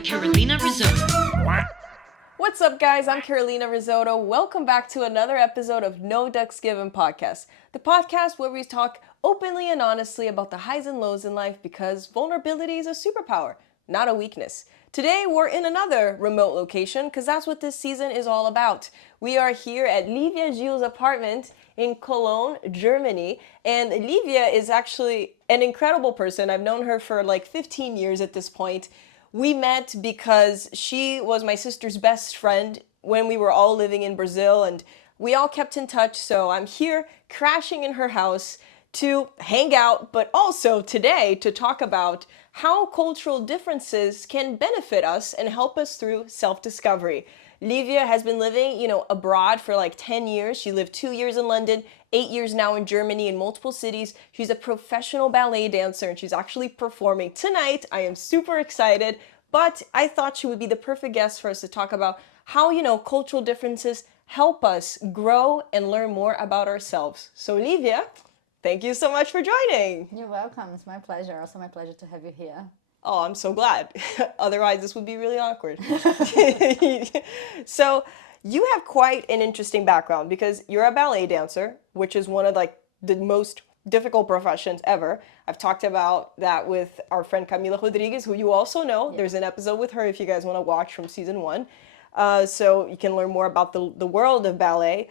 with Carolina Risotto. What's up, guys? I'm Carolina Risotto. Welcome back to another episode of No Ducks Given podcast, the podcast where we talk openly and honestly about the highs and lows in life because vulnerability is a superpower, not a weakness. Today, we're in another remote location because that's what this season is all about. We are here at Lívia Gil's apartment in Cologne, Germany, and Lívia is actually an incredible person. I've known her for like 15 years at this point. We met because she was my sister's best friend when we were all living in Brazil, and we all kept in touch. So I'm here crashing in her house to hang out, but also today to talk about how cultural differences can benefit us and help us through self-discovery. Lívia has been living, abroad for like 10 years. She lived 2 years in London, 8 years now in Germany in multiple cities. She's a professional ballet dancer and she's actually performing tonight. I am super excited, but I thought she would be the perfect guest for us to talk about how, cultural differences help us grow and learn more about ourselves. So Lívia, thank you so much for joining. You're welcome. It's my pleasure. Also my pleasure to have you here. Oh, I'm so glad. Otherwise, this would be really awkward. So, you have quite an interesting background because you're a ballet dancer, which is one of the most difficult professions ever. I've talked about that with our friend Camila Rodriguez, who you also know. Yeah. There's an episode with her if you guys want to watch from season 1. So you can learn more about the world of ballet.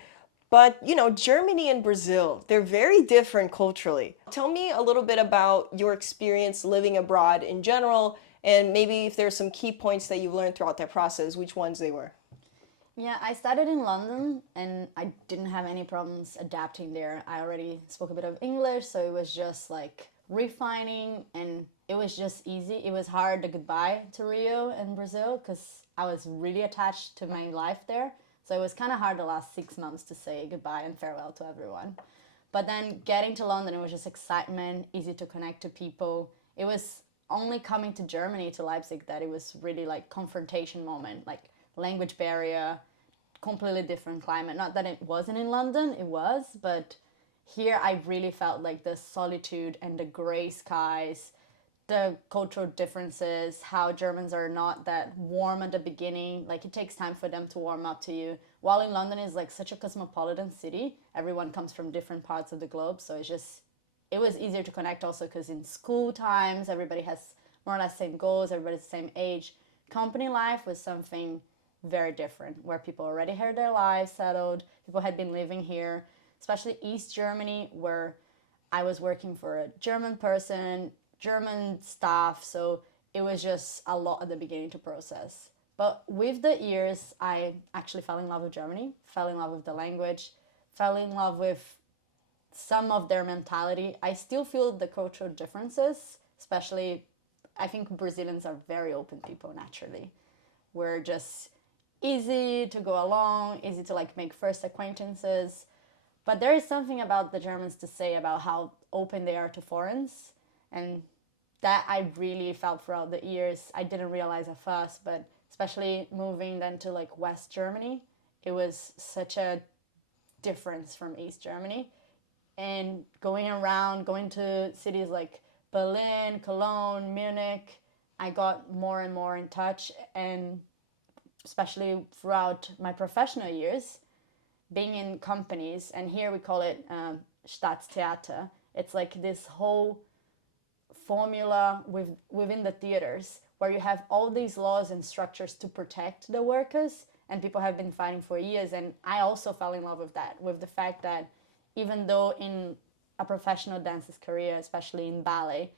But, Germany and Brazil, they're very different culturally. Tell me a little bit about your experience living abroad in general, and maybe if there's some key points that you've learned throughout that process, which ones they were. Yeah, I started in London and I didn't have any problems adapting there. I already spoke a bit of English, so it was just like refining and it was just easy. It was hard the goodbye to Rio and Brazil because I was really attached to my life there. So it was kind of hard the last 6 months to say goodbye and farewell to everyone. But then getting to London, it was just excitement, easy to connect to people. It was only coming to Germany, to Leipzig, that it was really like confrontation moment, like language barrier, completely different climate. Not that it wasn't in London, it was, but here I really felt like the solitude and the gray skies, the cultural differences, how Germans are not that warm at the beginning. Like it takes time for them to warm up to you. While in London is like such a cosmopolitan city, everyone comes from different parts of the globe. So it was easier to connect also because in school times, everybody has more or less same goals, everybody's the same age. Company life was something very different where people already had their lives settled. People had been living here, especially East Germany, where I was working for a German person, German staff, so it was just a lot at the beginning to process. But with the years, I actually fell in love with Germany, fell in love with the language, fell in love with some of their mentality. I still feel the cultural differences, especially I think Brazilians are very open people naturally. We're just easy to go along, easy to like make first acquaintances. But there is something about the Germans to say about how open they are to foreigners. And that I really felt throughout the years. I didn't realize at first, but especially moving then to like West Germany, it was such a difference from East Germany. And going around, going to cities like Berlin, Cologne, Munich, I got more and more in touch. And especially throughout my professional years, being in companies, and here we call it Staatstheater. It's like this whole formula within the theaters where you have all these laws and structures to protect the workers, and people have been fighting for years. And I also fell in love with that, with the fact that even though in a professional dancer's career, especially in ballet,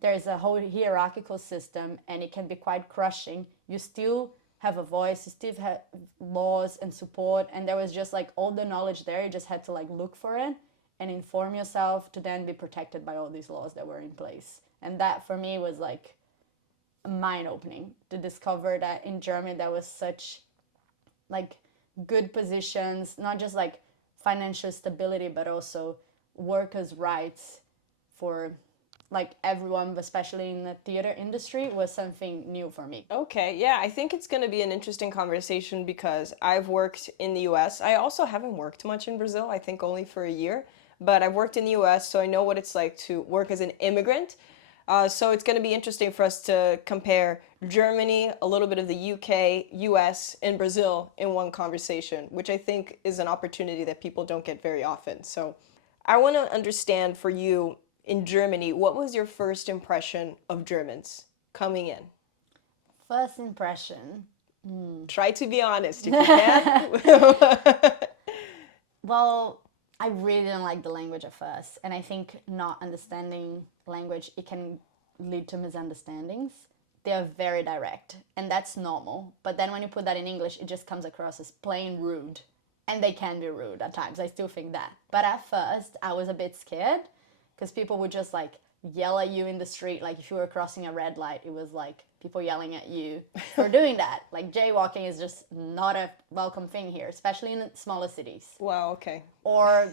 there's a whole hierarchical system and it can be quite crushing, you still have a voice, you still have laws and support, and there was just like all the knowledge there. You just had to like look for it and inform yourself to then be protected by all these laws that were in place. And that for me was like mind-opening to discover that in Germany there was such like good positions, not just like financial stability, but also workers' rights for like everyone, especially in the theater industry, was something new for me. Okay, yeah, I think it's going to be an interesting conversation because I've worked in the US. I also haven't worked much in Brazil, I think only for a year, but I've worked in the US, so I know what it's like to work as an immigrant. So it's going to be interesting for us to compare Germany, a little bit of the UK, US, and Brazil in one conversation, which I think is an opportunity that people don't get very often. So I want to understand for you in Germany, what was your first impression of Germans coming in? First impression. Try to be honest if you can. Well, I really didn't like the language at first, and I think not understanding language, it can lead to misunderstandings. They are very direct, and that's normal. But then when you put that in English, it just comes across as plain rude, and they can be rude at times. I still think that. But at first, I was a bit scared because people would just like yell at you in the street. Like if you were crossing a red light, it was like people yelling at you for doing that. Like jaywalking is just not a welcome thing here, especially in smaller cities. Wow, okay. Or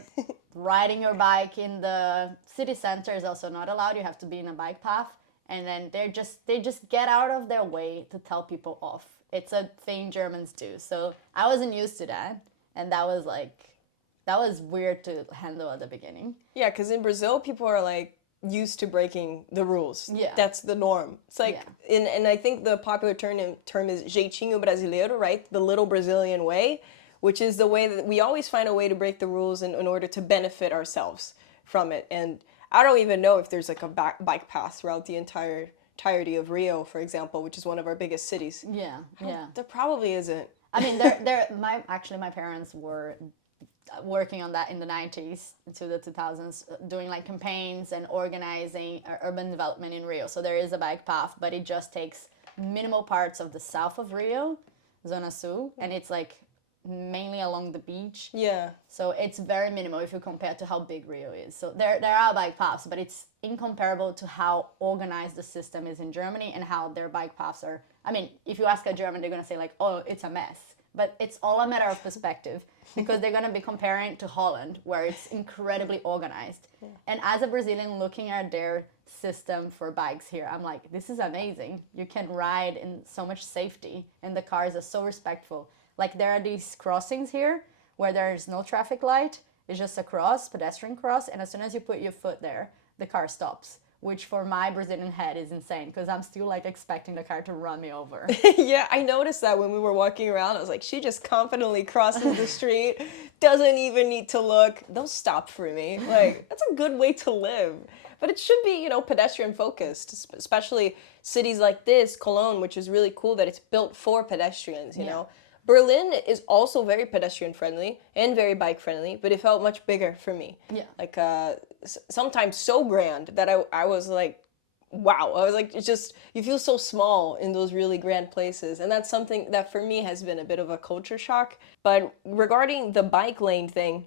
riding your bike in the city center is also not allowed. You have to be in a bike path. And then they just get out of their way to tell people off. It's a thing Germans do. So I wasn't used to that. And that was weird to handle at the beginning. Yeah, because in Brazil, people are like used to breaking the rules. Yeah. That's the norm. It's like, and I think the popular term is jeitinho brasileiro, right? The little Brazilian way, which is the way that we always find a way to break the rules in order to benefit ourselves from it. And I don't even know if there's like a bike path throughout the entirety of Rio, for example, which is one of our biggest cities. Yeah. There probably isn't. I mean, my parents were working on that in the 90s to the 2000s, doing like campaigns and organizing urban development in Rio. So there is a bike path, but it just takes minimal parts of the south of Rio, Zona Sul, and it's like mainly along the beach. Yeah. So it's very minimal if you compare to how big Rio is. So there are bike paths, but it's incomparable to how organized the system is in Germany and how their bike paths are. I mean, if you ask a German, they're going to say like, oh, it's a mess. But it's all a matter of perspective because they're going to be comparing to Holland, where it's incredibly organized. Yeah. And as a Brazilian looking at their system for bikes here, I'm like, this is amazing. You can ride in so much safety and the cars are so respectful. Like there are these crossings here where there's no traffic light. It's just a cross, pedestrian cross. And as soon as you put your foot there, the car stops, which for my Brazilian head is insane because I'm still like expecting the car to run me over. Yeah, I noticed that when we were walking around. I was like, she just confidently crosses the street, doesn't even need to look. They'll stop for me. Like, that's a good way to live. But it should be, pedestrian focused, especially cities like this, Cologne, which is really cool that it's built for pedestrians, you know. Berlin is also very pedestrian friendly and very bike friendly, but it felt much bigger for me. Yeah. Like sometimes so grand that I was like, wow. I was like, it's just, you feel so small in those really grand places. And that's something that for me has been a bit of a culture shock. But regarding the bike lane thing,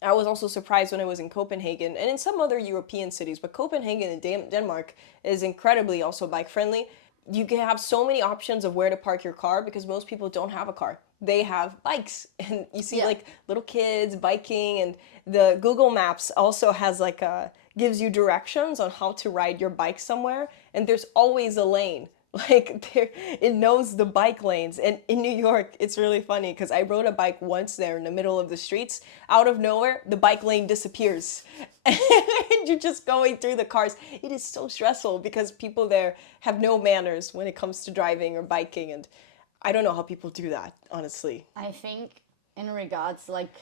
I was also surprised when I was in Copenhagen and in some other European cities, but Copenhagen and Denmark is incredibly also bike friendly. You can have so many options of where to park your car because most people don't have a car. They have bikes. And you see like little kids biking, and the Google Maps also has like gives you directions on how to ride your bike somewhere. And there's always a lane. Like it knows the bike lanes. And in New York, it's really funny because I rode a bike once there in the middle of the streets. Out of nowhere, the bike lane disappears. And you're just going through the cars. It is so stressful because people there have no manners when it comes to driving or biking. And I don't know how people do that, honestly. I think in regards to like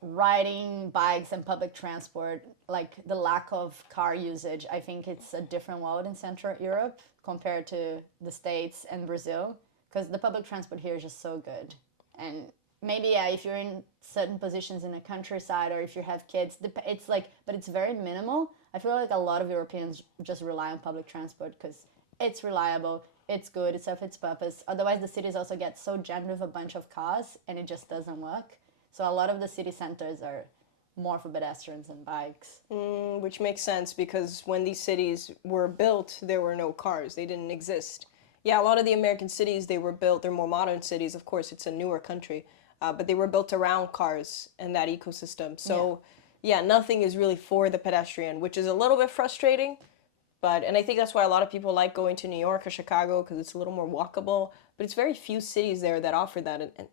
riding bikes and public transport, like the lack of car usage, I think it's a different world in Central Europe compared to the States and Brazil, because the public transport here is just so good. And maybe if you're in certain positions in the countryside or if you have kids, it's like, but it's very minimal. I feel like a lot of Europeans just rely on public transport because it's reliable, it's good, it serves its purpose. Otherwise, the cities also get so jammed with a bunch of cars and it just doesn't work. So a lot of the city centers are more for pedestrians and bikes. Which makes sense because when these cities were built, there were no cars. They didn't exist. Yeah, a lot of the American cities, they were built, they're more modern cities. Of course, it's a newer country, but they were built around cars and that ecosystem. So yeah, nothing is really for the pedestrian, which is a little bit frustrating. And I think that's why a lot of people like going to New York or Chicago because it's a little more walkable. But it's very few cities there that offer that. And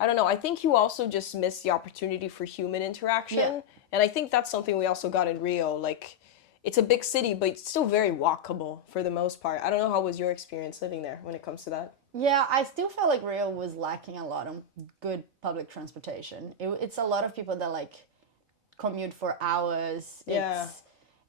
I don't know, I think you also just miss the opportunity for human interaction. Yeah. And I think that's something we also got in Rio. Like, it's a big city, but it's still very walkable for the most part. I don't know how was your experience living there when it comes to that. Yeah, I still felt like Rio was lacking a lot of good public transportation. It's a lot of people that like commute for hours. Yeah.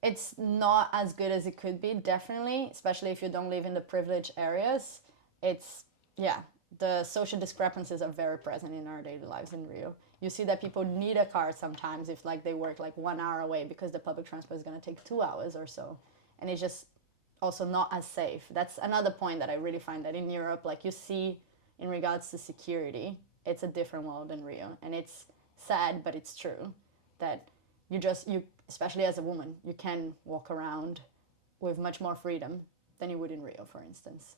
It's not as good as it could be, definitely, especially if you don't live in the privileged areas. It's, yeah, the social discrepancies are very present in our daily lives in Rio. You see that people need a car sometimes if like they work like 1 hour away because the public transport is going to take 2 hours or so. And it's just also not as safe. That's another point that I really find that in Europe, like you see in regards to security, it's a different world in Rio. And it's sad, but it's true that you especially as a woman, you can walk around with much more freedom than you would in Rio, for instance.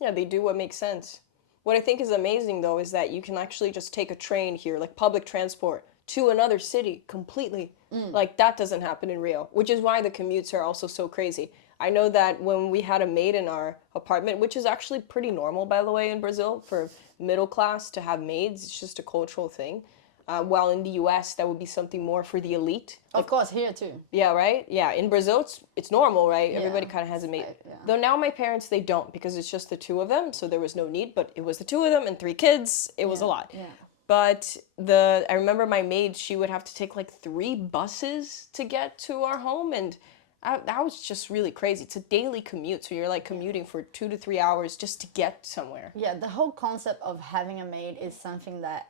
Yeah, they do what makes sense. What I think is amazing though is that you can actually just take a train here, like public transport, to another city completely. Like that doesn't happen in Rio, which is why the commutes are also so crazy. I know that when we had a maid in our apartment, which is actually pretty normal, by the way, in Brazil for middle class to have maids, it's just a cultural thing. While in the US, that would be something more for the elite. Of course, here too. Yeah, right? Yeah, in Brazil, it's normal, right? Yeah. Everybody kind of has a maid. Yeah. Though now my parents, they don't because it's just the two of them, so there was no need, but it was the two of them and 3 kids. It was a lot. Yeah. But I remember my maid, she would have to take like 3 buses to get to our home, and that was just really crazy. It's a daily commute, so you're like commuting for 2 to 3 hours just to get somewhere. Yeah, the whole concept of having a maid is something that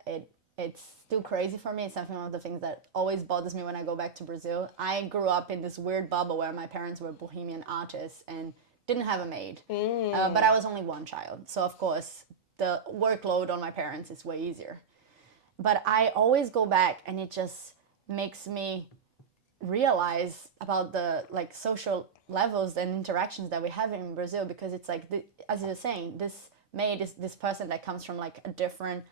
it's still crazy for me. It's something one of the things that always bothers me when I go back to Brazil. I grew up in this weird bubble where my parents were bohemian artists and didn't have a maid. But I was only one child. So, of course, the workload on my parents is way easier. But I always go back and it just makes me realize about the like social levels and interactions that we have in Brazil, because it's like, as you're saying, this maid is this person that comes from like a different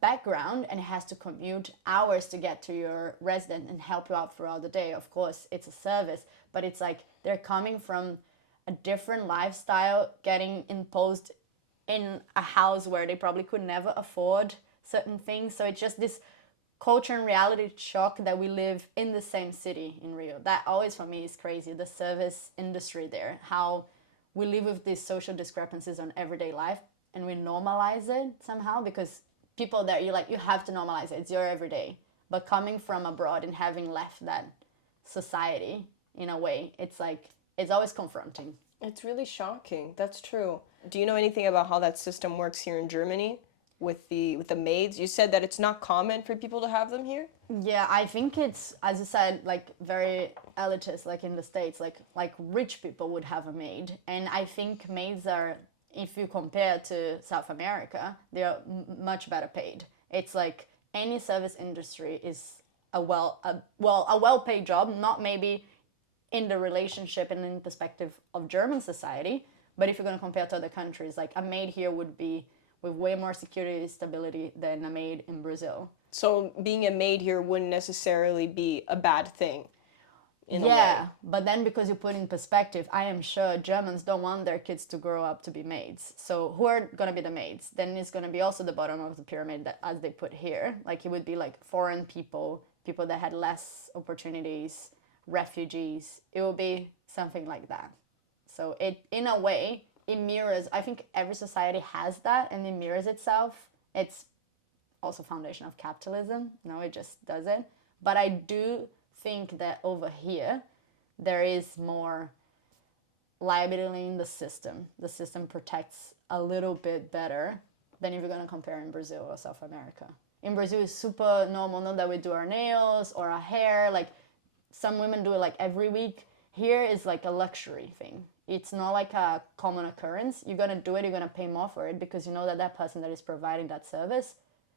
background and has to commute hours to get to your resident and help you out throughout the day. Of course, it's a service, but it's like they're coming from a different lifestyle, getting imposed in a house where they probably could never afford certain things. So it's just this culture and reality shock that we live in the same city in Rio. That always for me is crazy. The service industry there, how we live with these social discrepancies on everyday life and we normalize it somehow, because people there, you have to normalize it. It's your everyday. But coming from abroad and having left that society in a way, it's like, it's always confronting. It's really shocking. That's true. Do you know anything about how that system works here in Germany with the maids? You said that it's not common for people to have them here? Yeah, I think it's, as you said, like very elitist, like in the States, like rich people would have a maid. And I think maids are, if you compare to South America, they're much better paid. It's like any service industry is a well-paid job, not maybe in the relationship and in perspective of German society, but if you're going to compare to other countries, like a maid here would be with way more security and stability than a maid in Brazil. So being a maid here wouldn't necessarily be a bad thing. Yeah, but then because you put in perspective, I am sure Germans don't want their kids to grow up to be maids. So who are going to be the maids? Then it's going to be also the bottom of the pyramid that, as they put here. Like it would be like foreign people that had less opportunities, refugees. It will be something like that. So it, in a way, it mirrors, I think every society has that and it mirrors itself. It's also foundation of capitalism. No, it just doesn't. But I do think that over here there is more liability in the system. The system protects a little bit better than if you're going to compare in Brazil or South America. In Brazil, it's super normal, not that we do our nails or our hair. Like some women do it like every week. Here is like a luxury thing. It's not like a common occurrence. You're going to do it, you're going to pay more for it because you know that that person that is providing that service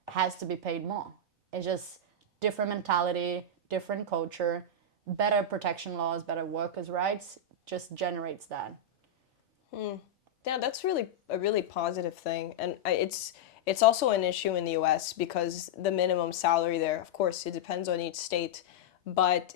has to be paid more. It's just different mentality, different culture, better protection laws, better workers' rights, just generates that. Yeah, that's really a really positive thing. And it's also an issue in the US because the minimum salary there, of course, it depends on each state, but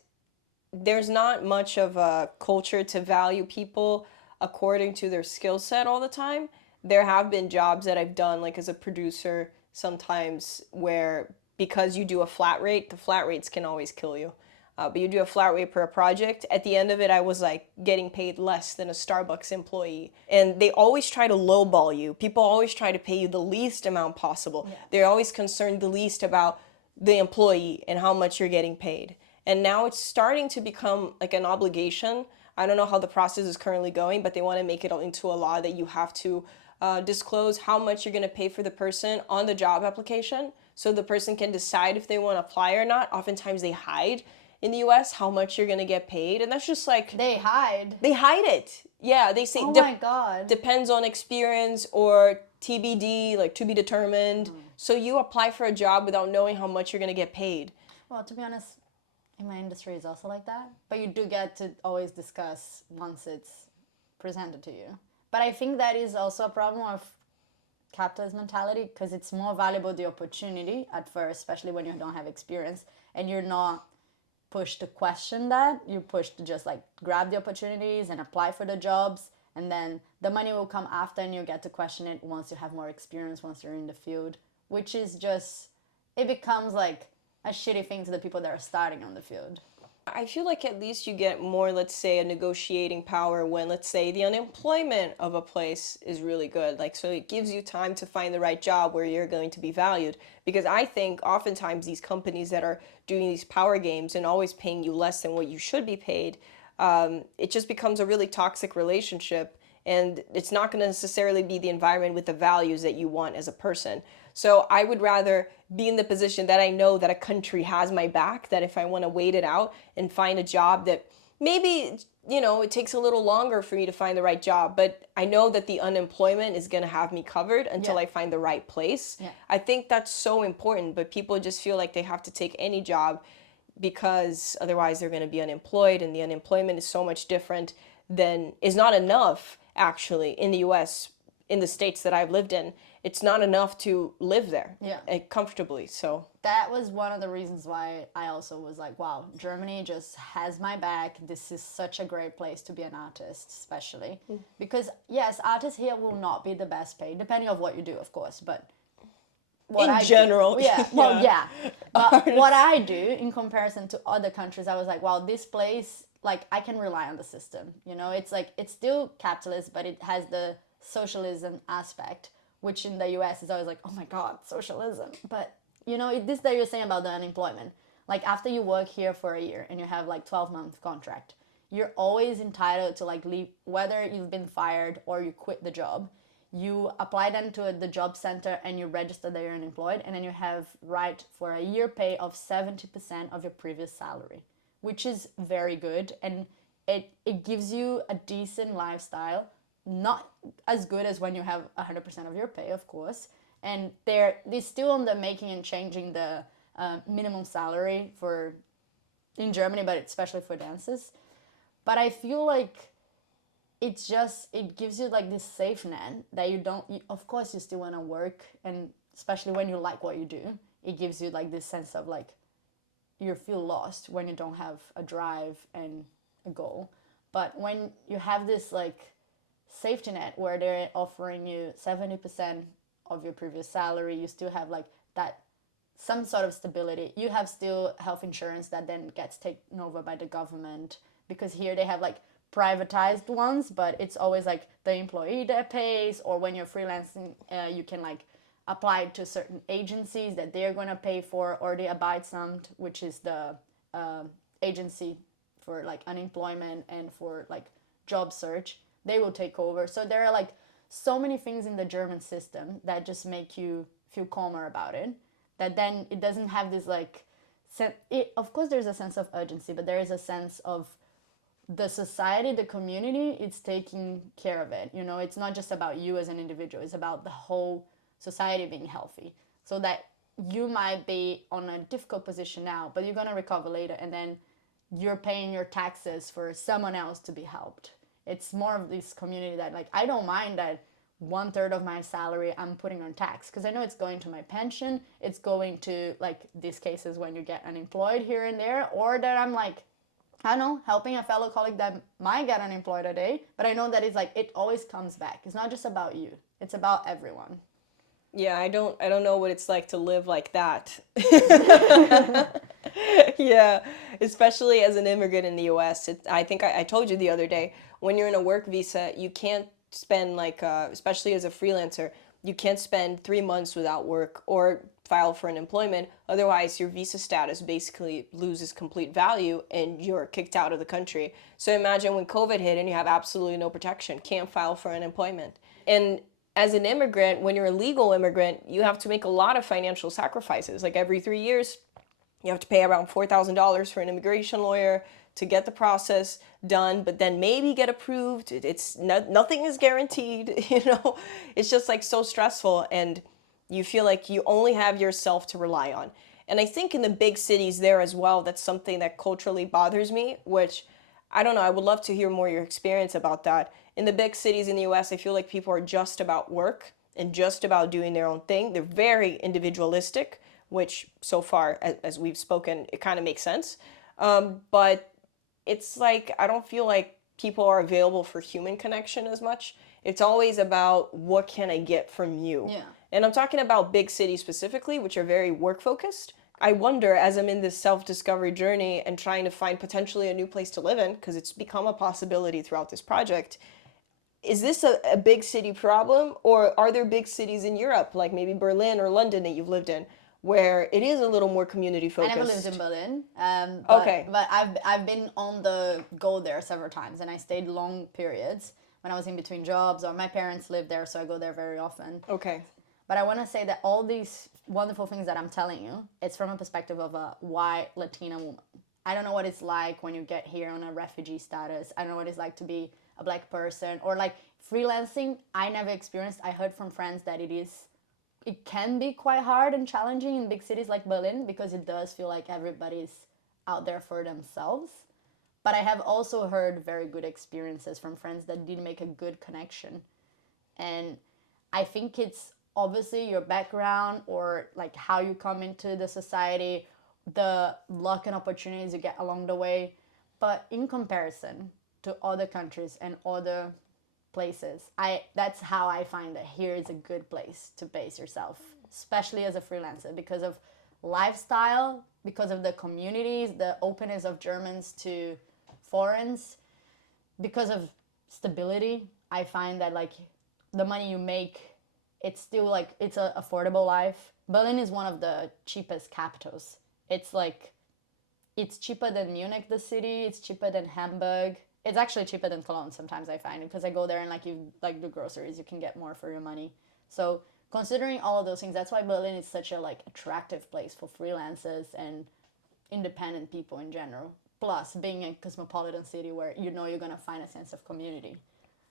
there's not much of a culture to value people according to their skill set all the time. There have been jobs that I've done, like as a producer, sometimes where because you do a flat rate, the flat rates can always kill you. but you do a flat rate per project. At the end of it, I was like getting paid less than a Starbucks employee. And they always try to lowball you. People always try to pay you the least amount possible. Yeah. They're always concerned the least about the employee and how much you're getting paid. And now it's starting to become like an obligation. I don't know how the process is currently going, but they want to make it into a law that you have to disclose how much you're going to pay for the person on the job application, so the person can decide if they want to apply or not. Oftentimes they hide in the US how much you're going to get paid, and that's just like They hide. they hide it. Yeah, they say Oh my God. depends on experience or TBD, like to be determined. So you apply for a job without knowing how much you're going to get paid. Well, to be honest, in my industry is also like that. But you do get to always discuss once it's presented to you. But I think that is also a problem of capitalist mentality, because it's more valuable the opportunity at first, especially when you don't have experience, and you're not pushed to question that. You're pushed to just like grab the opportunities and apply for the jobs, and then the money will come after, and you get to question it once you have more experience, once you're in the field, which is just, it becomes like a shitty thing to the people that are starting on the field. I feel like at least you get more, let's say, a negotiating power when, let's say, the unemployment of a place is really good. Like, so it gives you time to find the right job where you're going to be valued. Because I think oftentimes these companies that are doing these power games and always paying you less than what you should be paid, it just becomes a really toxic relationship. And it's not going to necessarily be the environment with the values that you want as a person. So I would rather be in the position that I know that a country has my back, that if I want to wait it out and find a job that maybe, you know, it takes a little longer for me to find the right job, but I know that the unemployment is going to have me covered until I find the right place. Yeah. I think that's so important, but people just feel like they have to take any job because otherwise they're going to be unemployed, and the unemployment is so much different than, is not enough actually in the US, in the states that I've lived in. It's not enough to live there comfortably. So that was one of the reasons why I also was like, wow, Germany just has my back. This is such a great place to be an artist, especially. Because, yes, artists here will not be the best paid, depending on what you do, of course. But in general. But what I do in comparison to other countries, I was like, wow, this place, like, I can rely on the system. You know, it's like, it's still capitalist, but it has the socialism aspect, which in the US is always like, oh my God, socialism. But, you know, this that you're saying about the unemployment, like after you work here for a year and you have like 12-month contract, you're always entitled to like leave, whether you've been fired or you quit the job, you apply then to the job center and you register that you're unemployed, and then you have right for a year pay of 70% of your previous salary, which is very good. And it gives you a decent lifestyle. Not as good as when you have 100% of your pay, of course. And they're still on the making and changing the minimum salary for in Germany, but especially for dances. But I feel like it gives you like this safe net that of course you still want to work, and especially when you like what you do, it gives you like this sense of like you feel lost when you don't have a drive and a goal. But when you have this like safety net where they're offering you 70% of your previous salary, you still have like that, some sort of stability. You have still health insurance that then gets taken over by the government, because here they have like privatized ones, but it's always like the employee that pays, or when you're freelancing, you can like apply to certain agencies that they're going to pay for, or the Arbeitsamt, which is the agency for like unemployment and for like job search. They will take over. So there are like so many things in the German system that just make you feel calmer about it, that then it doesn't have this like of course there's a sense of urgency, but there is a sense of the society, the community, it's taking care of it. You know, it's not just about you as an individual, it's about the whole society being healthy, so that you might be on a difficult position now, but you're going to recover later, and then you're paying your taxes for someone else to be helped. It's more of this community that like, I don't mind that 1/3 of my salary I'm putting on tax, because I know it's going to my pension, it's going to like these cases when you get unemployed here and there, or that I'm like, I don't know, helping a fellow colleague that might get unemployed a day, but I know that it's like, it always comes back. It's not just about you, it's about everyone. Yeah, I don't know what it's like to live like that. Yeah, especially as an immigrant in the US. I think I told you the other day, when you're in a work visa, you can't spend like, especially as a freelancer, you can't spend 3 months without work or file for unemployment. Otherwise, your visa status basically loses complete value and you're kicked out of the country. So imagine when COVID hit and you have absolutely no protection, can't file for unemployment. And as an immigrant, when you're a legal immigrant, you have to make a lot of financial sacrifices. Like every 3 years, you have to pay around $4,000 for an immigration lawyer to get the process done, but then maybe get approved. It's nothing is guaranteed, you know. It's just like so stressful, and you feel like you only have yourself to rely on. And I think in the big cities there as well, that's something that culturally bothers me, which I don't know, I would love to hear more your experience about that. In the big cities in the US, I feel like people are just about work and just about doing their own thing. They're very individualistic, which so far, as we've spoken, it kind of makes sense. But it's like, I don't feel like people are available for human connection as much. It's always about what can I get from you? Yeah. And I'm talking about big cities specifically, which are very work focused. I wonder, as I'm in this self discovery journey and trying to find potentially a new place to live in, because it's become a possibility throughout this project, is this a big city problem, or are there big cities in Europe, like maybe Berlin or London that you've lived in, where it is a little more community I focused? never lived in Berlin. Okay. But I've been on the go there several times, and I stayed long periods when I was in between jobs, or my parents lived there, so I go there very often. Okay. But I want to say that all these wonderful things that I'm telling you, it's from a perspective of a white Latina woman. I don't know what it's like when you get here on a refugee status. I don't know what it's like to be a black person, or like freelancing. I never experienced. I heard from friends that it can be quite hard and challenging in big cities like Berlin, because it does feel like everybody's out there for themselves. But I have also heard very good experiences from friends that did make a good connection. And I think it's obviously your background, or like how you come into the society, the luck and opportunities you get along the way. But in comparison to other countries and other places, that's how I find that here is a good place to base yourself, especially as a freelancer, because of lifestyle, because of the communities, the openness of Germans to foreigners, because of stability. I find that like the money you make, it's still like, it's an affordable life. Berlin is one of the cheapest capitals. It's like, it's cheaper than Munich, the city. It's cheaper than Hamburg. It's actually cheaper than Cologne sometimes, I find, because I go there and like you like the groceries, you can get more for your money. So considering all of those things, that's why Berlin is such a like attractive place for freelancers and independent people in general. Plus being a cosmopolitan city where you know you're gonna find a sense of community.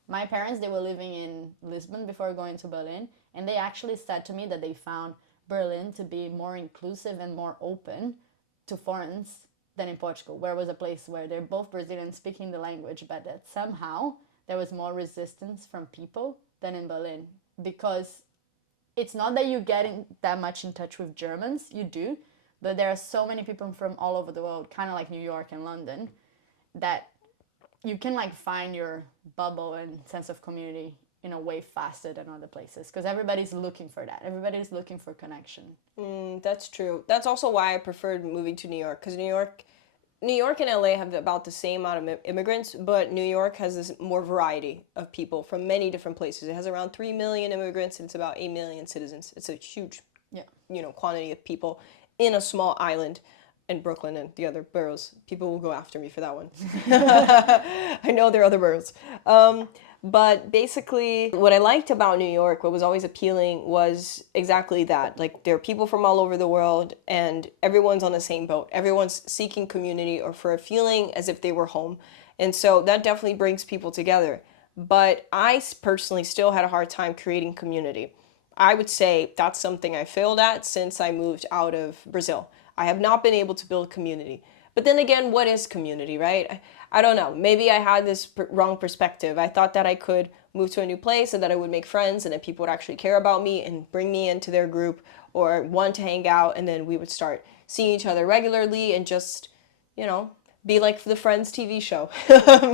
My parents, they were living in Lisbon before going to Berlin, and they actually said to me that they found Berlin to be more inclusive and more open to foreigners than in Portugal, where it was a place where they're both Brazilians speaking the language, but that somehow there was more resistance from people than in Berlin. Because it's not that you get that much in touch with Germans, you do, but there are so many people from all over the world, kind of like New York and London, that you can like find your bubble and sense of community in a way faster than other places, because everybody's looking for that. Everybody's looking for connection. That's true. That's also why I preferred moving to New York, because New York and LA have about the same amount of immigrants, but New York has this more variety of people from many different places. It has around 3 million immigrants and it's about 8 million citizens. It's a huge, quantity of people in a small island. And Brooklyn and the other boroughs. People will go after me for that one. I know there are other boroughs. But basically, what I liked about New York, what was always appealing, was exactly that. Like, there are people from all over the world, and everyone's on the same boat. Everyone's seeking community or for a feeling as if they were home. And so that definitely brings people together. But I personally still had a hard time creating community. I would say that's something I failed at since I moved out of Brazil. I have not been able to build community. But then again, what is community, right? I don't know. Maybe I had this wrong perspective. I thought that I could move to a new place and that I would make friends and that people would actually care about me and bring me into their group or want to hang out, and then we would start seeing each other regularly and just, be like the Friends TV show,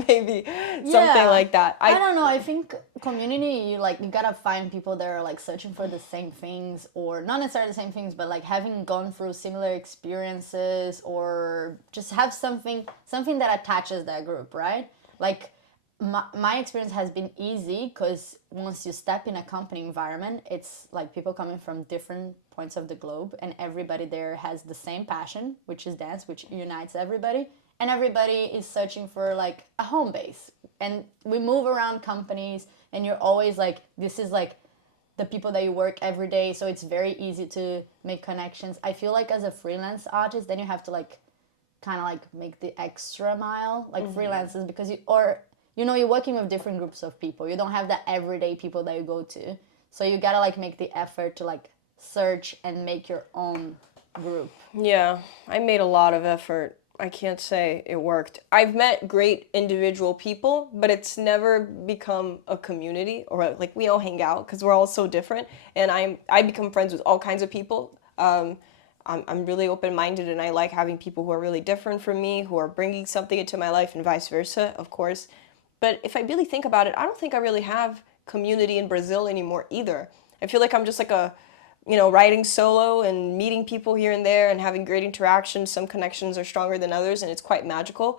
maybe something like that. I don't know. I think community, you gotta find people that are like searching for the same things, or not necessarily the same things, but like having gone through similar experiences, or just have something that attaches that group, right? Like my experience has been easy because once you step in a company environment, it's like people coming from different points of the globe, and everybody there has the same passion, which is dance, which unites everybody, and everybody is searching for like a home base. And we move around companies, and you're always like, this is like the people that you work every day, so it's very easy to make connections. I feel like as a freelance artist, then you have to like kind of like make the extra mile, like freelancers, because you're working with different groups of people. You don't have the everyday people that you go to. So you gotta like make the effort to like search and make your own group. Yeah, I made a lot of effort. I can't say it worked. I've met great individual people, but it's never become a community, or like we all hang out because we're all so different. And I become friends with all kinds of people. I'm really open-minded, and I like having people who are really different from me, who are bringing something into my life, and vice versa, of course. But if I really think about it, I don't think I really have community in Brazil anymore either. I feel like I'm just like riding solo and meeting people here and there and having great interactions. Some connections are stronger than others, and it's quite magical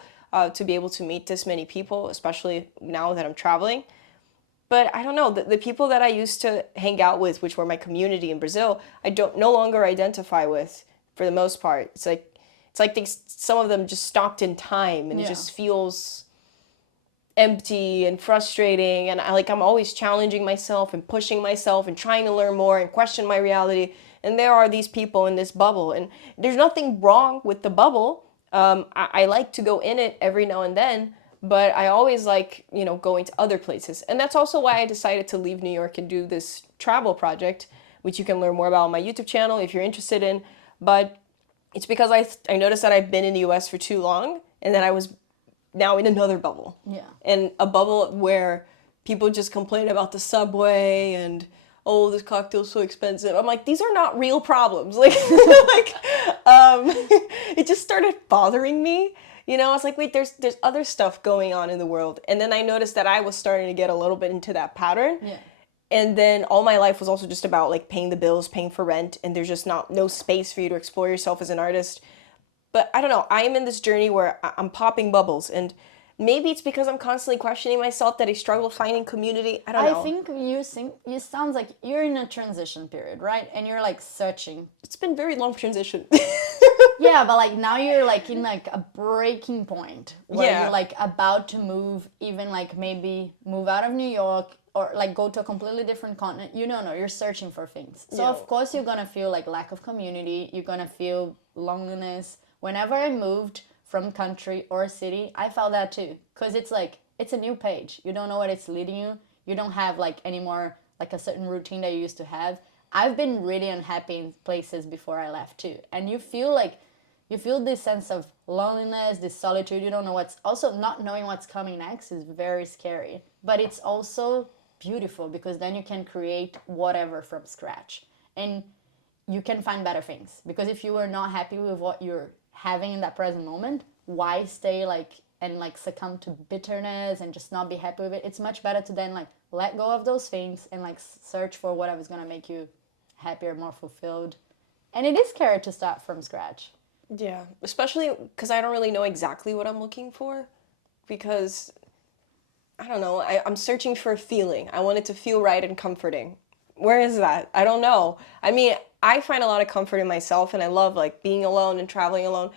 to be able to meet this many people, especially now that I'm traveling. But I don't know, the people that I used to hang out with, which were my community in Brazil, I don't no longer identify with for the most part. It's like some of them just stopped in time, and it just feels empty and frustrating, and I'm always challenging myself and pushing myself and trying to learn more and question my reality, and there are these people in this bubble, and there's nothing wrong with the bubble. I like to go in it every now and then, but I always like going to other places, and that's also why I decided to leave New York and do this travel project, which you can learn more about on my YouTube channel if you're interested in. But it's because I noticed that I've been in the US for too long, and that I was now in another bubble. Yeah. And a bubble where people just complain about the subway and, oh, this cocktail's so expensive. I'm like, these are not real problems. It just started bothering me. I was like, wait, there's other stuff going on in the world. And then I noticed that I was starting to get a little bit into that pattern. Yeah. And then all my life was also just about like paying the bills, paying for rent, and there's just no space for you to explore yourself as an artist. But I don't know, I am in this journey where I'm popping bubbles, and maybe it's because I'm constantly questioning myself that I struggle finding community. I don't know. I think you sounds like you're in a transition period, right? And you're like searching. It's been very long transition. Yeah, but like now you're like in like a breaking point where you're like about to move, even like maybe move out of New York or like go to a completely different continent. No, you're searching for things. So of course you're gonna feel like lack of community. You're gonna feel loneliness. Whenever I moved from country or city, I felt that too. Because it's like, it's a new page. You don't know what it's leading you. You don't have like anymore like a certain routine that you used to have. I've been really unhappy in places before I left too. And you feel this sense of loneliness, this solitude. You don't know also not knowing what's coming next is very scary. But it's also beautiful because then you can create whatever from scratch. And you can find better things. Because if you are not happy with what you're having in that present moment, why stay and succumb to bitterness and just not be happy with it? It's much better to then let go of those things and search for whatever's gonna make you happier, more fulfilled. And it is scary to start from scratch. Yeah, especially because I don't really know exactly what I'm looking for, because I don't know, I'm searching for a feeling. I want it to feel right and comforting. Where is that? I don't know. I mean, I find a lot of comfort in myself, and I love being alone and traveling alone.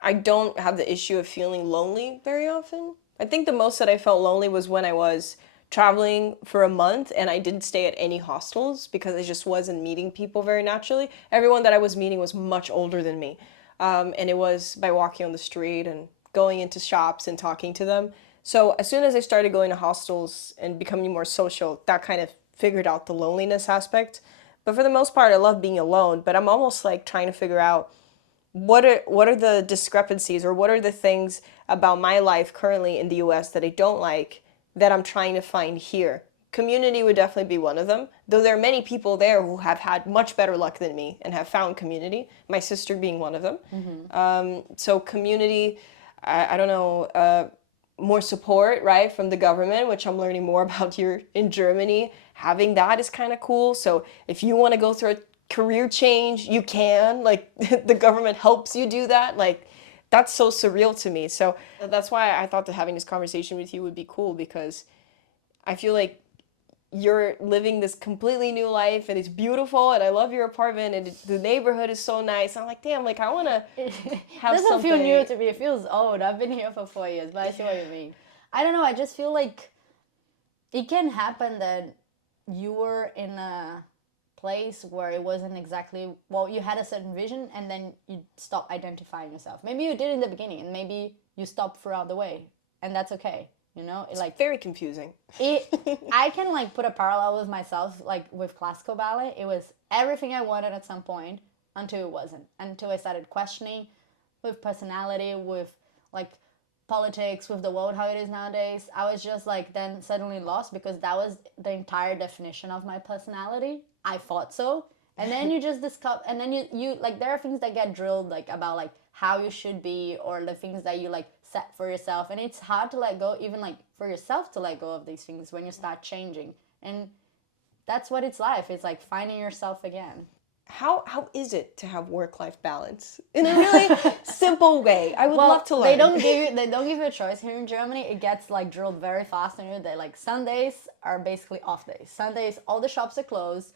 I don't have the issue of feeling lonely very often. I think the most that I felt lonely was when I was traveling for a month and I didn't stay at any hostels because I just wasn't meeting people very naturally. Everyone that I was meeting was much older than me. And it was by walking on the street and going into shops and talking to them. So as soon as I started going to hostels and becoming more social, that kind of figured out the loneliness aspect. But for the most part, I love being alone, but I'm almost trying to figure out what are the discrepancies, or what are the things about my life currently in the US that I don't like that I'm trying to find here. Community would definitely be one of them, though there are many people there who have had much better luck than me and have found community, my sister being one of them. So community, I don't know, more support, right, from the government, which I'm learning more about here in Germany. Having that is kind of cool. So if you want to go through a career change, you can. Like the government helps you do that. Like that's so surreal to me. So that's why I thought that having this conversation with you would be cool because I feel like you're living this completely new life and it's beautiful and I love your apartment and the neighborhood is so nice. I'm like, damn, like I want to have Doesn't something. feel new to me. It feels old. I've been here for 4 years, but I see what you mean. I don't know. I just feel like it can happen that you were in a place where it wasn't exactly, well, you had a certain vision and then you stopped identifying yourself. Maybe you did in the beginning and maybe you stopped throughout the way, and that's okay. You know, It's like very confusing. I can like put a parallel with myself, like with classical ballet. It was everything I wanted at some point until it wasn't. Until I started questioning with personality, with like politics, with the world how it is nowadays. I was just like then suddenly lost because that was the entire definition of my personality. I thought so. And then you just discover, and then you like there are things that get drilled like about like how you should be or the things that you like set for yourself, and it's hard to let go, even like for yourself to let go of these things when you start changing. And that's what it's like. It's like finding yourself again. How is it to have work-life balance in a really simple way? I would love to learn. They don't give you a choice here in Germany. It gets like drilled very fast on you that like Sundays are basically off days. Sundays all the shops are closed.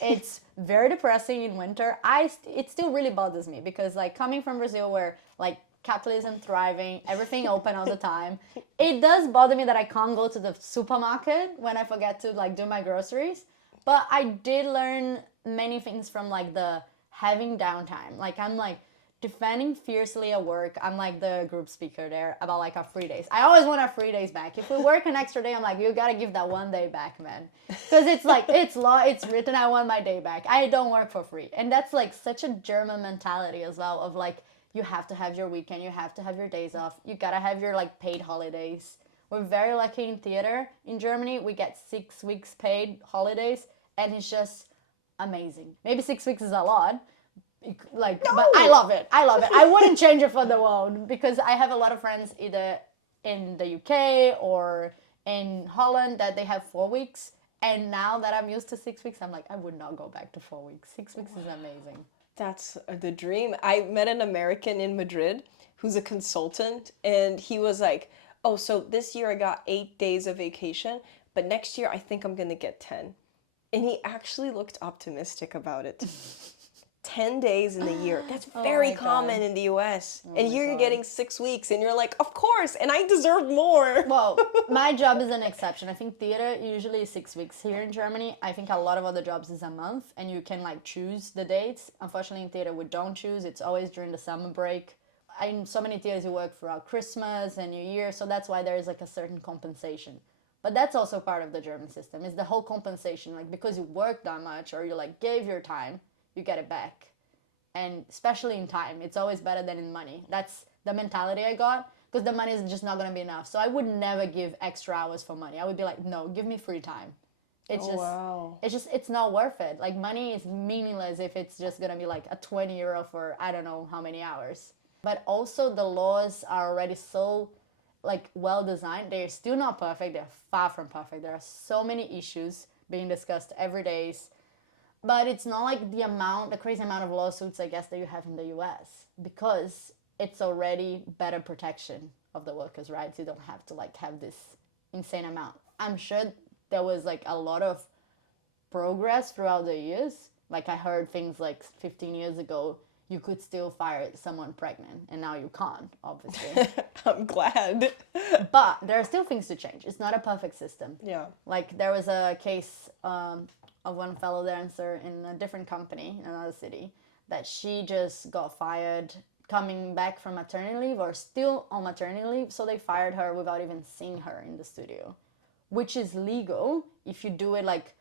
It's very depressing in winter. It still really bothers me because like coming from Brazil where like capitalism thriving, everything open all the time, it does bother me that I can't go to the supermarket when I forget to like do my groceries. But I did learn many things from like the having downtime. Like I'm like defending fiercely at work. I'm like the group speaker there about like our free days. I always want our free days back. If we work an extra day, I'm like, you gotta give that one day back, man. Because it's like, it's law, it's written, I want my day back. I don't work for free. And that's like such a German mentality as well of like, you have to have your weekend, you have to have your days off, you gotta have your like paid holidays. We're very lucky in theater in Germany. We get 6 weeks paid holidays and it's just amazing. Maybe 6 weeks is a lot, like no. But I love it. I wouldn't change it for the world because I have a lot of friends either in the UK or in Holland that they have 4 weeks, and now that I'm used to 6 weeks, I'm like, I would not go back to 4 weeks. 6 weeks is amazing. That's the dream. I met an American in Madrid who's a consultant and he was like, oh, so this year I got 8 days of vacation, but next year I think I'm gonna get 10. And he actually looked optimistic about it. 10 days in the year. That's very common in the US. And here you're getting 6 weeks and you're like, of course, and I deserve more. Well, my job is an exception. I think theater usually is 6 weeks here in Germany. I think a lot of other jobs is a month and you can like choose the dates. Unfortunately in theater we don't choose. It's always during the summer break. In so many theaters you work throughout Christmas and New Year, so that's why there is like a certain compensation. But that's also part of the German system, is the whole compensation. Like because you work that much or you like gave your time, you get it back. And especially in time, it's always better than in money. That's the mentality I got, because the money is just not going to be enough. So I would never give extra hours for money. I would be like, no, give me free time. It's not worth it. Like money is meaningless if it's just going to be like a 20 euro for I don't know how many hours. But also the laws are already so like well designed. They're still not perfect. They're far from perfect. There are so many issues being discussed every day. But it's not like the crazy amount of lawsuits, I guess, that you have in the US, because it's already better protection of the workers' rights. You don't have to like have this insane amount. I'm sure there was like a lot of progress throughout the years. Like I heard things like 15 years ago, you could still fire someone pregnant, and now you can't, obviously. I'm glad. But there are still things to change. It's not a perfect system. Yeah. Like there was a case of one fellow dancer in a different company in another city that she just got fired coming back from maternity leave or still on maternity leave. So they fired her without even seeing her in the studio, which is legal if you do it like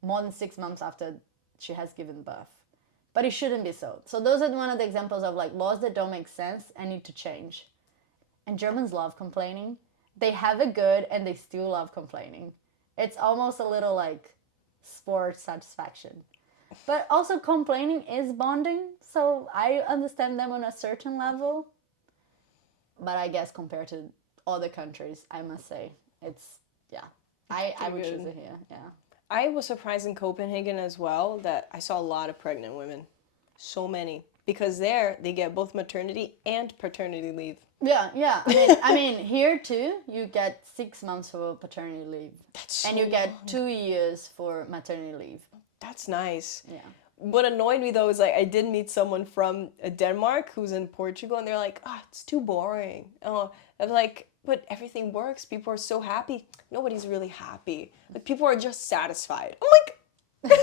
more than 6 months after she has given birth. But it shouldn't be so. So those are one of the examples of like laws that don't make sense and need to change. And Germans love complaining. They have it good and they still love complaining. It's almost a little like sport satisfaction. But also complaining is bonding. So I understand them on a certain level. But I guess compared to other countries, I must say, it's, yeah, I would choose it here, yeah. I was surprised in Copenhagen as well that I saw a lot of pregnant women. So many. Because there, they get both maternity and paternity leave. Yeah. I mean, here too, you get 6 months for paternity leave. That's so and you get long. 2 years for maternity leave. That's nice. Yeah. What annoyed me though is like I did meet someone from Denmark who's in Portugal, and they're like, it's too boring. Oh, I'm like, but everything works. People are so happy. Nobody's really happy. Like people are just satisfied. I'm like,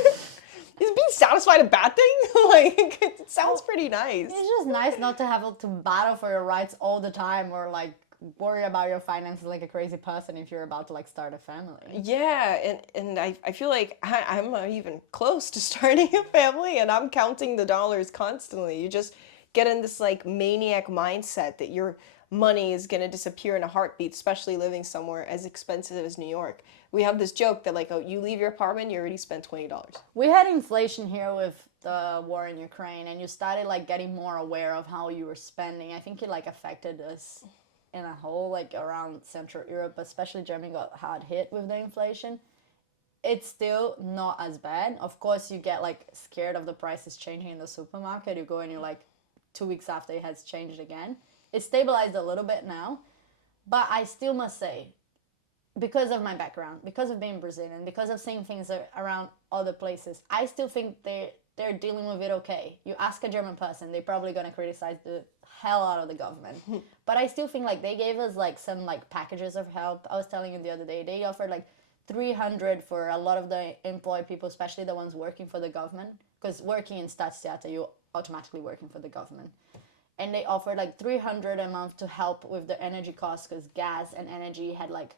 is being satisfied a bad thing? Like it sounds pretty nice. It's just nice not to have to battle for your rights all the time, or like worry about your finances like a crazy person if you're about to like start a family. Yeah, and I feel like I'm not even close to starting a family, and I'm counting the dollars constantly. You just get in this like maniac mindset that your money is gonna disappear in a heartbeat, especially living somewhere as expensive as New York. We have this joke that like, oh, you leave your apartment, you already spent $20. We had inflation here with the war in Ukraine, and you started like getting more aware of how you were spending. I think it like affected us in a whole, like around Central Europe, especially Germany got hard hit with the inflation. It's still not as bad. Of course, you get like scared of the prices changing in the supermarket. You go and you're like 2 weeks after it has changed again. It's stabilized a little bit now, but I still must say, because of my background, because of being Brazilian, because of seeing things around other places, I still think they're dealing with it okay. You ask a German person, they're probably gonna criticize the hell out of the government. But I still think like they gave us like some like packages of help. I was telling you the other day, they offered like 300 for a lot of the employed people, especially the ones working for the government, because working in Staatstheater, you're automatically working for the government. And they offered like 300 a month to help with the energy costs, because gas and energy had like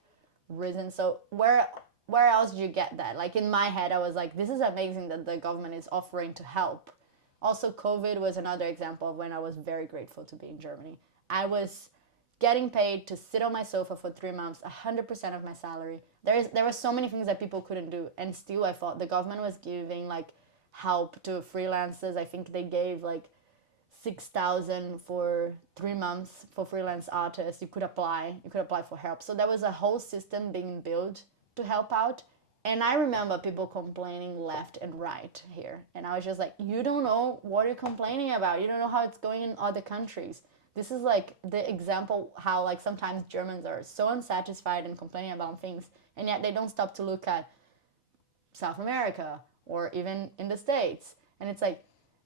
risen. So where else do you get that? Like in my head, I was like, this is amazing that the government is offering to help. Also, COVID was another example of when I was very grateful to be in Germany. I was getting paid to sit on my sofa for 3 months, 100% of my salary. There were so many things that people couldn't do, and still I thought the government was giving like help to freelancers. I think they gave like 6,000 for 3 months for freelance artists. You could apply for help. So there was a whole system being built to help out. And I remember people complaining left and right here. And I was just like, you don't know what you're complaining about. You don't know how it's going in other countries. This is like the example how like sometimes Germans are so unsatisfied and complaining about things, and yet they don't stop to look at South America or even in the States. And it's like,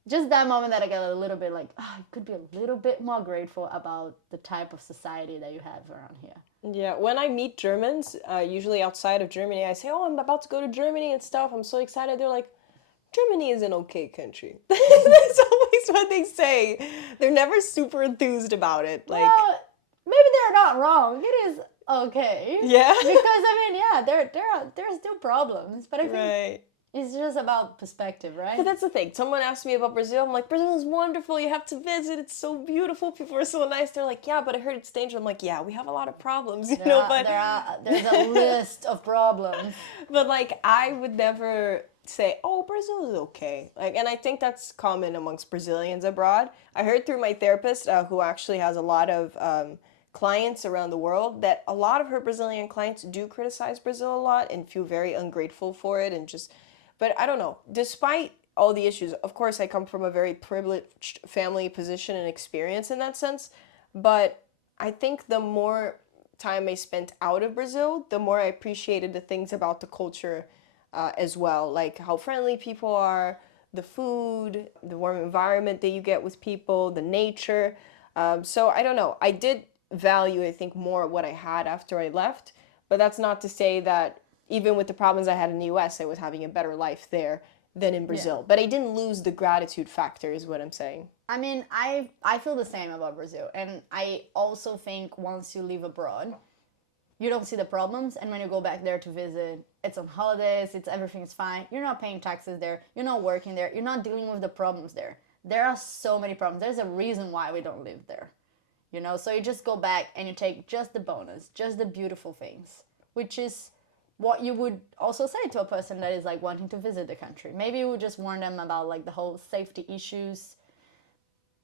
just that moment that I got a little bit like, you could be a little bit more grateful about the type of society that you have around here. Yeah, when I meet Germans, usually outside of Germany, I say, oh, I'm about to go to Germany and stuff. I'm so excited. They're like, Germany is an okay country. That's always what they say. They're never super enthused about it. Like, well, maybe they're not wrong. It is okay. Yeah. Because, I mean, yeah, there are still problems. But I think right. It's just about perspective, right? But that's the thing. Someone asked me about Brazil. I'm like, Brazil is wonderful. You have to visit. It's so beautiful. People are so nice. They're like, yeah, but I heard it's dangerous. I'm like, yeah, we have a lot of problems, you know. But there's a list of problems. But like, I would never say, oh, Brazil is okay. Like, and I think that's common amongst Brazilians abroad. I heard through my therapist, who actually has a lot of clients around the world, that a lot of her Brazilian clients do criticize Brazil a lot and feel very ungrateful for it and just. But I don't know, despite all the issues, of course, I come from a very privileged family position and experience in that sense. But I think the more time I spent out of Brazil, the more I appreciated the things about the culture as well. Like how friendly people are, the food, the warm environment that you get with people, the nature. So I don't know. I did value, I think, more what I had after I left. But that's not to say that even with the problems I had in the US, I was having a better life there than in Brazil. Yeah. But I didn't lose the gratitude factor, is what I'm saying. I mean, I feel the same about Brazil. And I also think once you live abroad, you don't see the problems. And when you go back there to visit, it's on holidays, everything's fine. You're not paying taxes there. You're not working there. You're not dealing with the problems there. There are so many problems. There's a reason why we don't live there. You know, so you just go back and you take just the bonus, just the beautiful things, which is what you would also say to a person that is like wanting to visit the country. Maybe you would just warn them about like the whole safety issues.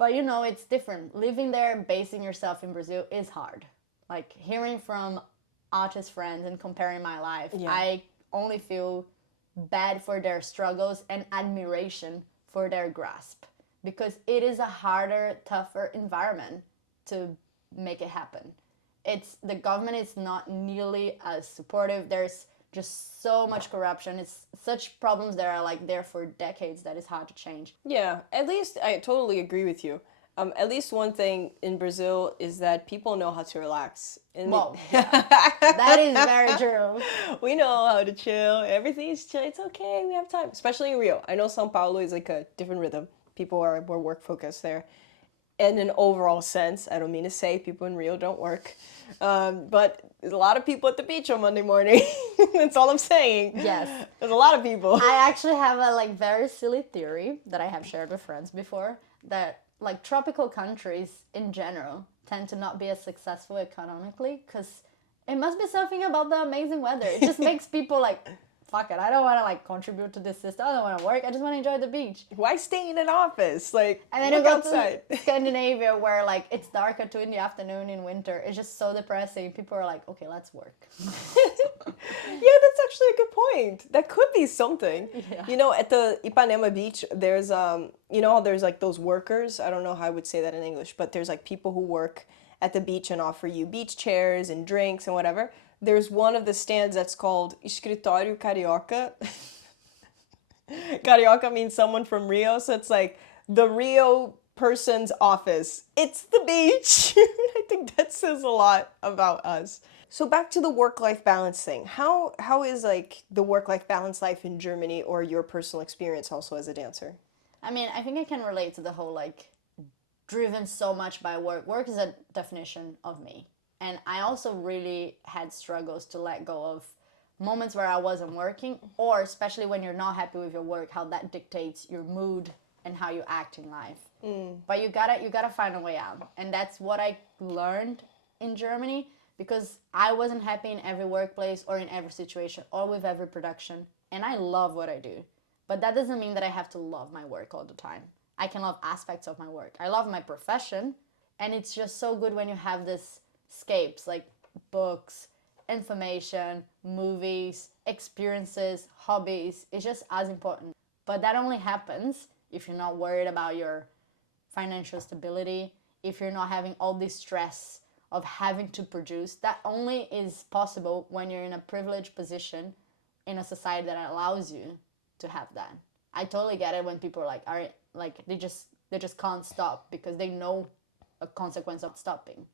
But you know, it's different. Living there, basing yourself in Brazil is hard. Like hearing from artist friends and comparing my life, I only feel bad for their struggles and admiration for their grasp, because it is a harder, tougher environment to make it happen. It's the government is not nearly as supportive. There's just so much corruption. It's such problems that are like there for decades that it's hard to change. Yeah, at least I totally agree with you. At least one thing in Brazil is that people know how to relax. Well, that is very true. We know how to chill. Everything's chill. It's okay. We have time. Especially in Rio. I know São Paulo is like a different rhythm. People are more work focused there. In an overall sense, I don't mean to say people in Rio don't work, but there's a lot of people at the beach on Monday morning. That's all I'm saying. Yes. There's a lot of people. I actually have a like very silly theory that I have shared with friends before, that like tropical countries in general tend to not be as successful economically because it must be something about the amazing weather. It just makes people like, fuck it, I don't want to like contribute to this system. I don't want to work. I just want to enjoy the beach. Why stay in an office? Like, and then look you go outside. to Scandinavia where like it's dark at 2 in the afternoon in winter. It's just so depressing. People are like, okay, let's work. Yeah, that's actually a good point. That could be something. Yeah. You know, at the Ipanema beach, there's you know, there's like those workers. I don't know how I would say that in English, but there's like people who work at the beach and offer you beach chairs and drinks and whatever. There's one of the stands that's called Escritório Carioca. Carioca means someone from Rio, so it's like the Rio person's office. It's the beach. I think that says a lot about us. So back to the work-life balance thing. How is like the work-life balance life in Germany, or your personal experience also as a dancer? I mean, I think I can relate to the whole like driven so much by work. Work is a definition of me. And I also really had struggles to let go of moments where I wasn't working, or especially when you're not happy with your work, how that dictates your mood and how you act in life. But you gotta find a way out. And that's what I learned in Germany, because I wasn't happy in every workplace or in every situation or with every production. And I love what I do. But that doesn't mean that I have to love my work all the time. I can love aspects of my work. I love my profession. And it's just so good when you have this escapes like books, information, movies, experiences, hobbies. It's just as important. But that only happens if you're not worried about your financial stability, if you're not having all this stress of having to produce. That only is possible when you're in a privileged position in a society that allows you to have that. I totally get it when people are like, all right, like they just can't stop because they know a consequence of stopping.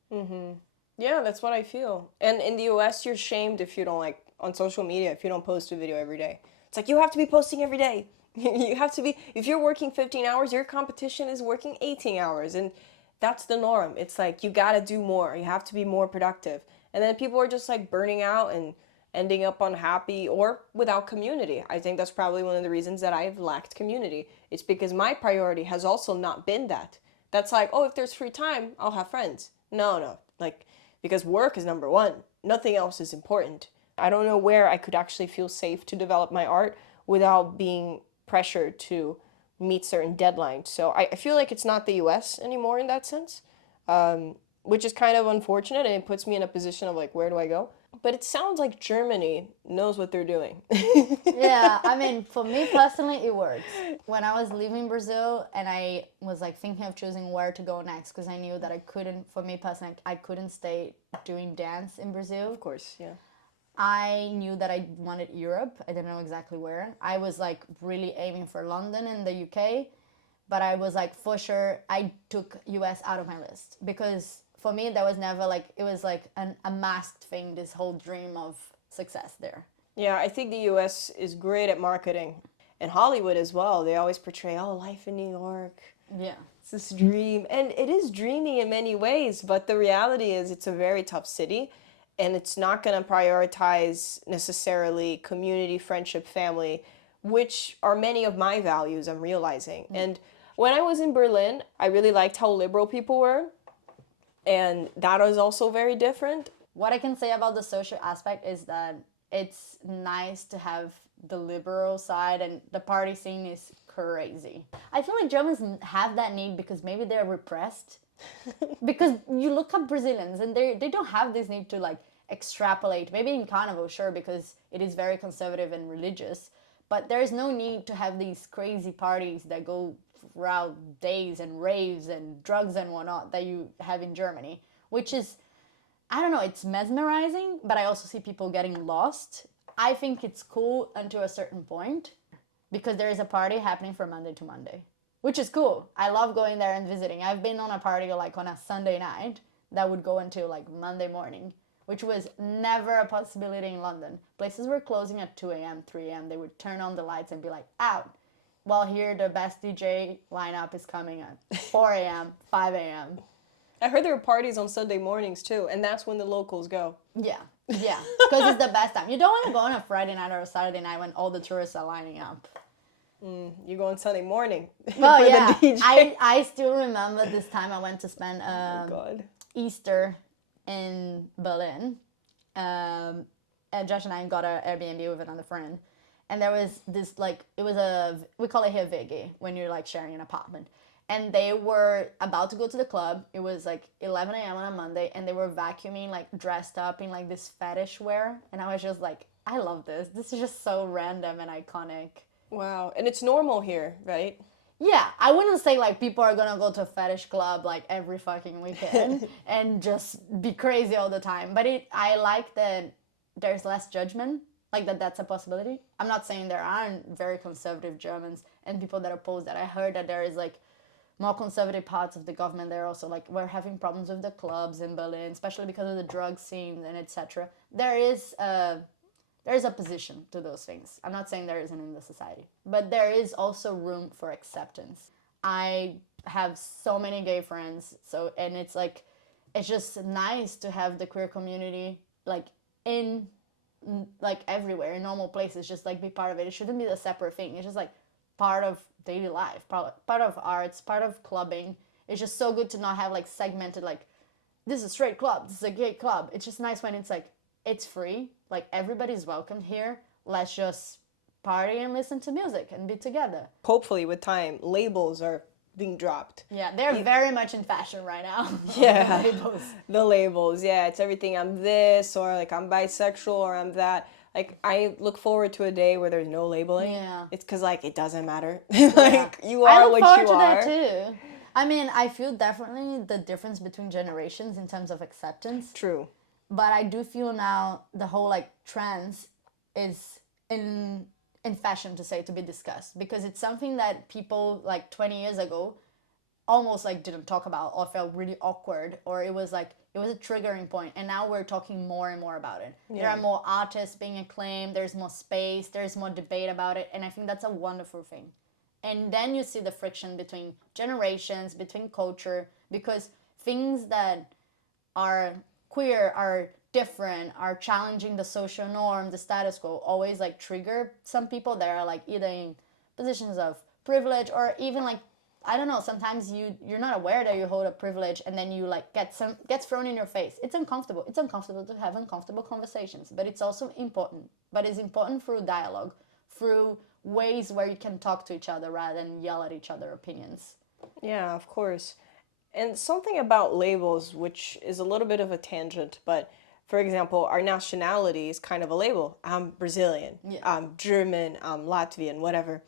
Yeah, that's what I feel. And in the US, you're shamed if you don't like on social media, if you don't post a video every day. It's like you have to be posting every day. You have to be, if you're working 15 hours, your competition is working 18 hours. And that's the norm. It's like you got to do more. You have to be more productive. And then people are just like burning out and ending up unhappy or without community. I think that's probably one of the reasons that I've lacked community. It's because my priority has also not been that. That's like, oh, if there's free time, I'll have friends. No. Like, because work is number one. Nothing else is important. I don't know where I could actually feel safe to develop my art without being pressured to meet certain deadlines. So I feel like it's not the US anymore in that sense, which is kind of unfortunate, and it puts me in a position of like, where do I go? But it sounds like Germany knows what they're doing. Yeah, I mean, for me personally, it works. When I was leaving Brazil and I was like thinking of choosing where to go next, because I knew that I couldn't, for me personally, I couldn't stay doing dance in Brazil. Of course, yeah. I knew that I wanted Europe. I didn't know exactly where. I was like really aiming for London in the UK, but I was like, for sure, I took US out of my list, because for me, that was never like, it was like a masked thing, this whole dream of success there. Yeah, I think the US is great at marketing. And Hollywood as well. They always portray, oh, life in New York. Yeah. It's this dream. And it is dreamy in many ways, but the reality is it's a very tough city. And it's not going to prioritize necessarily community, friendship, family, which are many of my values, I'm realizing. And when I was in Berlin, I really liked how liberal people were. And that is also very different. What I can say about the social aspect is that it's nice to have the liberal side, and the party scene is crazy. I feel like Germans have that need because maybe they're repressed. Because you look up Brazilians and they don't have this need to like extrapolate. Maybe in Carnival, sure, because it is very conservative and religious. But there's no need to have these crazy parties that go throughout days and raves and drugs and whatnot that you have in Germany, which is, I don't know, it's mesmerizing, but I also see people getting lost. I think it's cool until a certain point because there is a party happening from Monday to Monday, which is cool. I love going there and visiting. I've been on a party like on a Sunday night that would go until like Monday morning, which was never a possibility in London. Places were closing at 2 a.m., 3 a.m. They would turn on the lights and be like, out. Well, here the best DJ lineup is coming at 4 a.m., 5 a.m. I heard there were parties on Sunday mornings too, and that's when the locals go. Yeah, because it's the best time. You don't want to go on a Friday night or a Saturday night when all the tourists are lining up. You go on Sunday morning. Well, for yeah. The DJ. I still remember this time I went to spend God. Easter in Berlin. And Josh and I got an Airbnb with another friend. And there was this, like, we call it here WG, when you're, like, sharing an apartment. And they were about to go to the club. It was, like, 11 a.m. on a Monday. And they were vacuuming, like, dressed up in, like, this fetish wear. And I was just like, I love this. This is just so random and iconic. Wow. And it's normal here, right? Yeah, I wouldn't say like people are gonna go to a fetish club like every fucking weekend and just be crazy all the time. But I like that there's less judgment, like that's a possibility. I'm not saying there aren't very conservative Germans and people that oppose that. I heard that there is like more conservative parts of the government. They're also like, we're having problems with the clubs in Berlin, especially because of the drug scene and etc. There is opposition to those things. I'm not saying there isn't in the society, but there is also room for acceptance. I have so many gay friends, and it's like, it's just nice to have the queer community like in like everywhere, in normal places, just like be part of it. It shouldn't be a separate thing. It's just like part of daily life, part of arts, part of clubbing. It's just so good to not have like segmented like, this is a straight club, this is a gay club. It's just nice when it's like, it's free, like everybody's welcome here. Let's just party and listen to music and be together. Hopefully with time, labels are being dropped. Yeah, they're very much in fashion right now. Yeah. Labels. The labels, yeah, it's everything. I'm this, or like I'm bisexual, or I'm that. Like I look forward to a day where there's no labeling. Yeah. It's because like it doesn't matter. Yeah. You are what you are. I look forward to that too. I mean, I feel definitely the difference between generations in terms of acceptance. True. But I do feel now the whole like trans is in fashion to be discussed, because it's something that people like 20 years ago almost like didn't talk about or felt really awkward, or it was a triggering point, and now we're talking more and more about it. Yeah. There are more artists being acclaimed, there's more space, there's more debate about it, and I think that's a wonderful thing. And then you see the friction between generations, between culture, because things that are queer, are different, are challenging the social norm, the status quo, always like trigger some people that are like either in positions of privilege, or even like, I don't know, sometimes you're not aware that you hold a privilege, and then you like gets thrown in your face. It's uncomfortable. It's uncomfortable to have uncomfortable conversations, but it's also important. But it's important through dialogue, through ways where you can talk to each other rather than yell at each other opinions. Yeah, of course. And something about labels, which is a little bit of a tangent, but for example, our nationality is kind of a label. I'm Brazilian, Yeah. I'm German, I'm Latvian, whatever.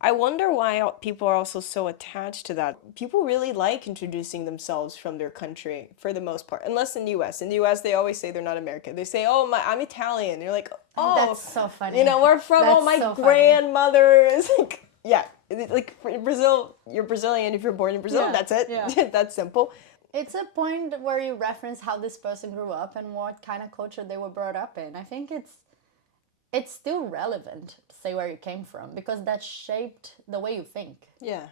I wonder why people are also so attached to that. People really like introducing themselves from their country for the most part, unless in the U.S. In the U.S., they always say they're not American. They say, "Oh, I'm Italian." You're like, "Oh, that's so funny." You know, where from? That's oh, my so grandmother is like, yeah, like in Brazil, you're Brazilian if you're born in Brazil. Yeah, That's it. yeah. That's simple. It's a point where you reference how this person grew up and what kind of culture they were brought up in. I think it's still relevant to say where you came from, because that shaped the way you think. Yeah.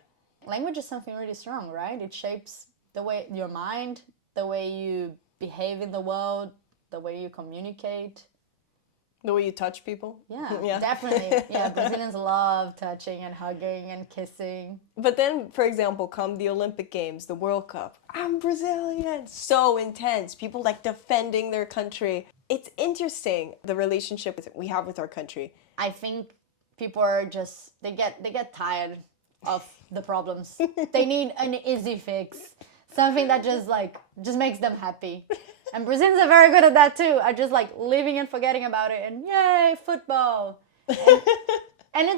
Language is something really strong, right? It shapes the way your mind, the way you behave in the world, the way you communicate. The way you touch people? Yeah, definitely. Yeah, Brazilians love touching and hugging and kissing. But then, for example, come the Olympic Games, the World Cup. I'm Brazilian. So intense. People like defending their country. It's interesting, the relationship we have with our country. I think people are just, they get tired of the problems. They need an easy fix, something that just makes them happy. And Brazilians are very good at that too. Are just like living and forgetting about it, and yay, football. And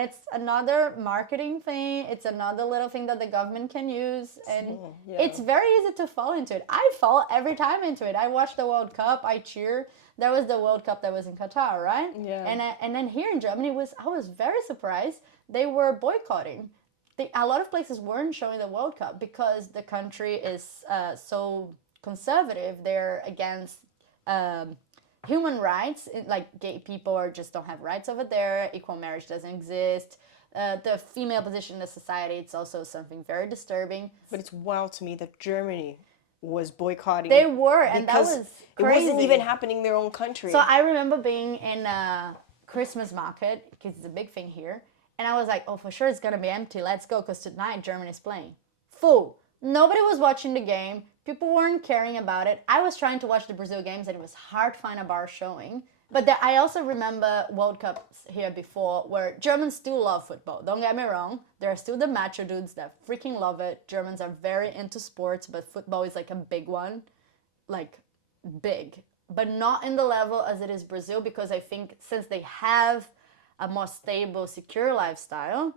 it's another marketing thing. It's another little thing that the government can use, and it's very easy to fall into it. I fall every time into it. I watch the World Cup. I cheer. There was the World Cup that was in Qatar, right? Yeah. And then here in Germany I was very surprised. They were boycotting. A lot of places weren't showing the World Cup because the country is so conservative. They're against human rights. Like gay people just don't have rights over there. Equal marriage doesn't exist. The female position in the society, it's also something very disturbing. But it's wild to me that Germany was boycotting. They were, and that was crazy. It wasn't even happening in their own country. So I remember being in a Christmas market, because it's a big thing here, and I was like, oh, for sure it's going to be empty. Let's go, because tonight Germany's playing. Full. Nobody was watching the game. People weren't caring about it. I was trying to watch the Brazil games, and it was hard to find a bar showing. But I also remember World Cups here before where Germans still love football. Don't get me wrong. There are still the macho dudes that freaking love it. Germans are very into sports, but football is like a big one. Like, big. But not in the level as it is Brazil, because I think since they have a more stable, secure lifestyle,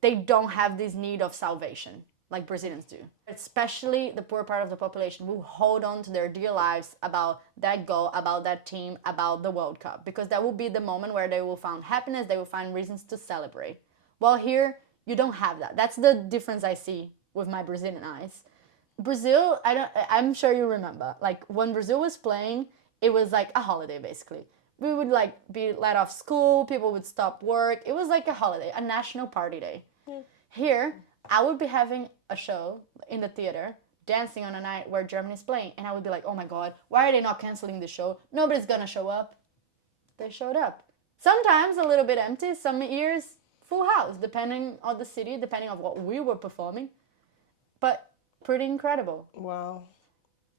they don't have this need of salvation like Brazilians do. Especially the poor part of the population who hold on to their dear lives about that goal, about that team, about the World Cup. Because that will be the moment where they will find happiness, they will find reasons to celebrate. While here, you don't have that. That's the difference I see with my Brazilian eyes. Brazil, I'm sure you remember, like when Brazil was playing, it was like a holiday basically. We would like be let off school, people would stop work. It was like a holiday, a national party day. Yeah. Here, I would be having a show in the theater, dancing on a night where Germany's playing, and I would be like, oh my god, why are they not canceling the show? Nobody's gonna show up. They showed up. Sometimes a little bit empty, some years full house, depending on the city, depending on what we were performing. But pretty incredible. Wow.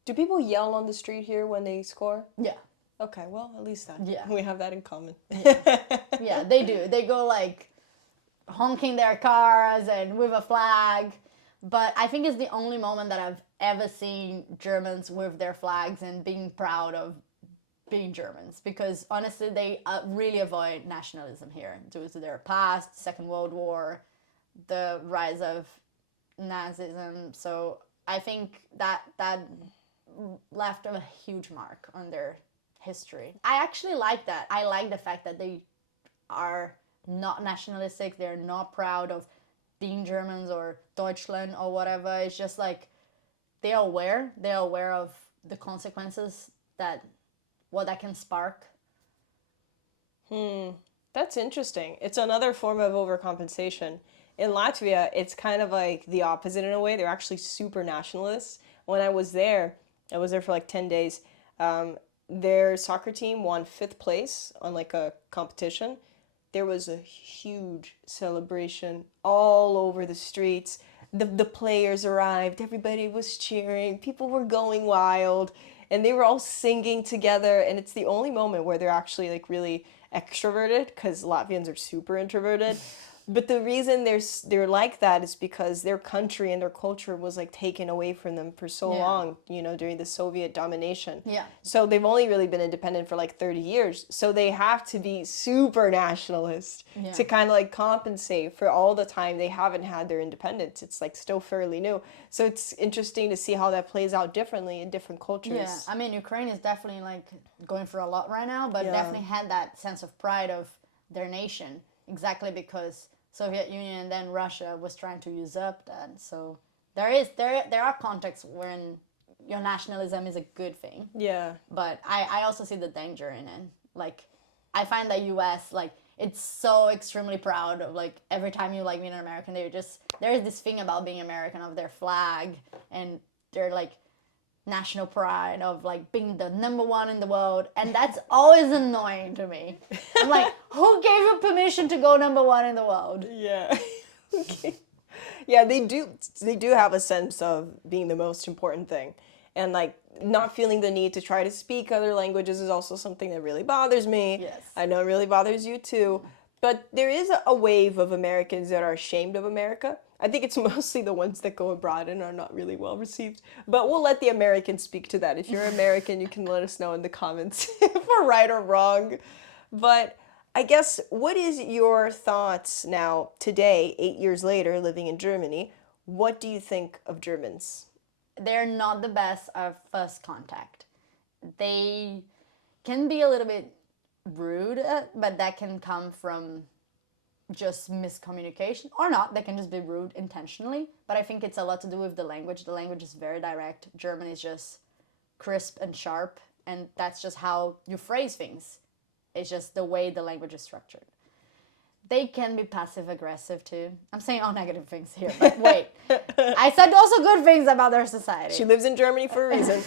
Do people yell on the street here when they score? Yeah. Okay, well, at least that. Yeah. We have that in common. Yeah, they do. They go like honking their cars and with a flag. But I think it's the only moment that I've ever seen Germans with their flags and being proud of being Germans. Because honestly, they really avoid nationalism here due to their past, Second World War, the rise of Nazism. So I think that left a huge mark on their history. I actually like that. I like the fact that they are not nationalistic. They're not proud of being Germans or Deutschland or whatever. It's just like they're aware of the consequences what that can spark. That's interesting. It's another form of overcompensation. In Latvia, it's kind of like the opposite in a way. They're actually super nationalists. When I was there for like 10 days. Their soccer team won 5th place on like a competition. There was a huge celebration all over the streets. The players arrived. Everybody was cheering. People were going wild. And they were all singing together. And it's the only moment where they're actually like really extroverted, because Latvians are super introverted. But the reason they're like that is because their country and their culture was like taken away from them for so long, during the Soviet domination. Yeah. So they've only really been independent for like 30 years. So they have to be super nationalist to kind of like compensate for all the time they haven't had their independence. It's like still fairly new. So it's interesting to see how that plays out differently in different cultures. Yeah, I mean, Ukraine is definitely like going through a lot right now, but definitely had that sense of pride of their nation, exactly because Soviet Union and then Russia was trying to usurp that. So there are contexts when your nationalism is a good thing. Yeah. But I also see the danger in it. Like, I find that US, like, it's so extremely proud of, like, every time you, like, meet an American, there is this thing about being American, of their flag and their, like, national pride of, like, being the number one in the world. And that's always annoying to me. I'm like, who gave you permission to go number one in the world? Yeah. Okay. Yeah, they do have a sense of being the most important thing. And, like, not feeling the need to try to speak other languages is also something that really bothers me. Yes. I know it really bothers you too. But there is a wave of Americans that are ashamed of America. I think it's mostly the ones that go abroad and are not really well received. But we'll let the Americans speak to that. If you're American, you can let us know in the comments if we're right or wrong. But I guess, what is your thoughts now, today, 8 years later, living in Germany? What do you think of Germans? They're not the best of first contact. They can be a little bit rude, but that can come from just miscommunication or not. They can just be rude intentionally. But I think it's a lot to do with the language. The language is very direct. German is just crisp and sharp, and that's just how you phrase things. It's just the way the language is structured. They can be passive aggressive too. I'm saying all negative things here, but wait. I said also good things about their society. She lives in Germany for a reason.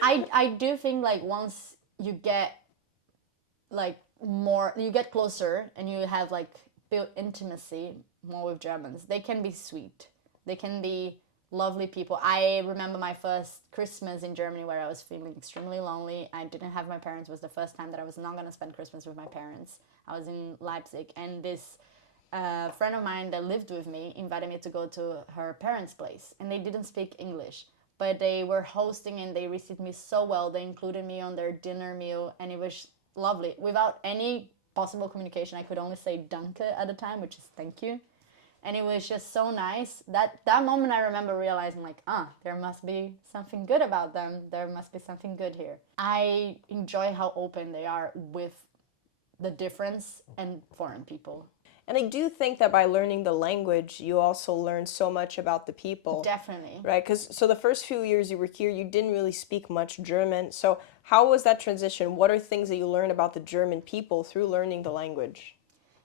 I do think like once you get like more, you get closer and you have like built intimacy more with Germans, they can be sweet. They can be lovely people. I remember my first Christmas in Germany where I was feeling extremely lonely. I didn't have my parents. It was the first time that I was not going to spend Christmas with my parents. I was in Leipzig, and this friend of mine that lived with me invited me to go to her parents' place, and they didn't speak English, but they were hosting and they received me so well. They included me on their dinner meal, and it was lovely. Without any possible communication, I could only say danke at the time, which is thank you. And it was just so nice. That moment I remember realizing like, there must be something good about them. There must be something good here. I enjoy how open they are with the difference and foreign people. And I do think that by learning the language, you also learn so much about the people. Definitely. Right? So the first few years you were here, you didn't really speak much German. So how was that transition? What are things that you learned about the German people through learning the language?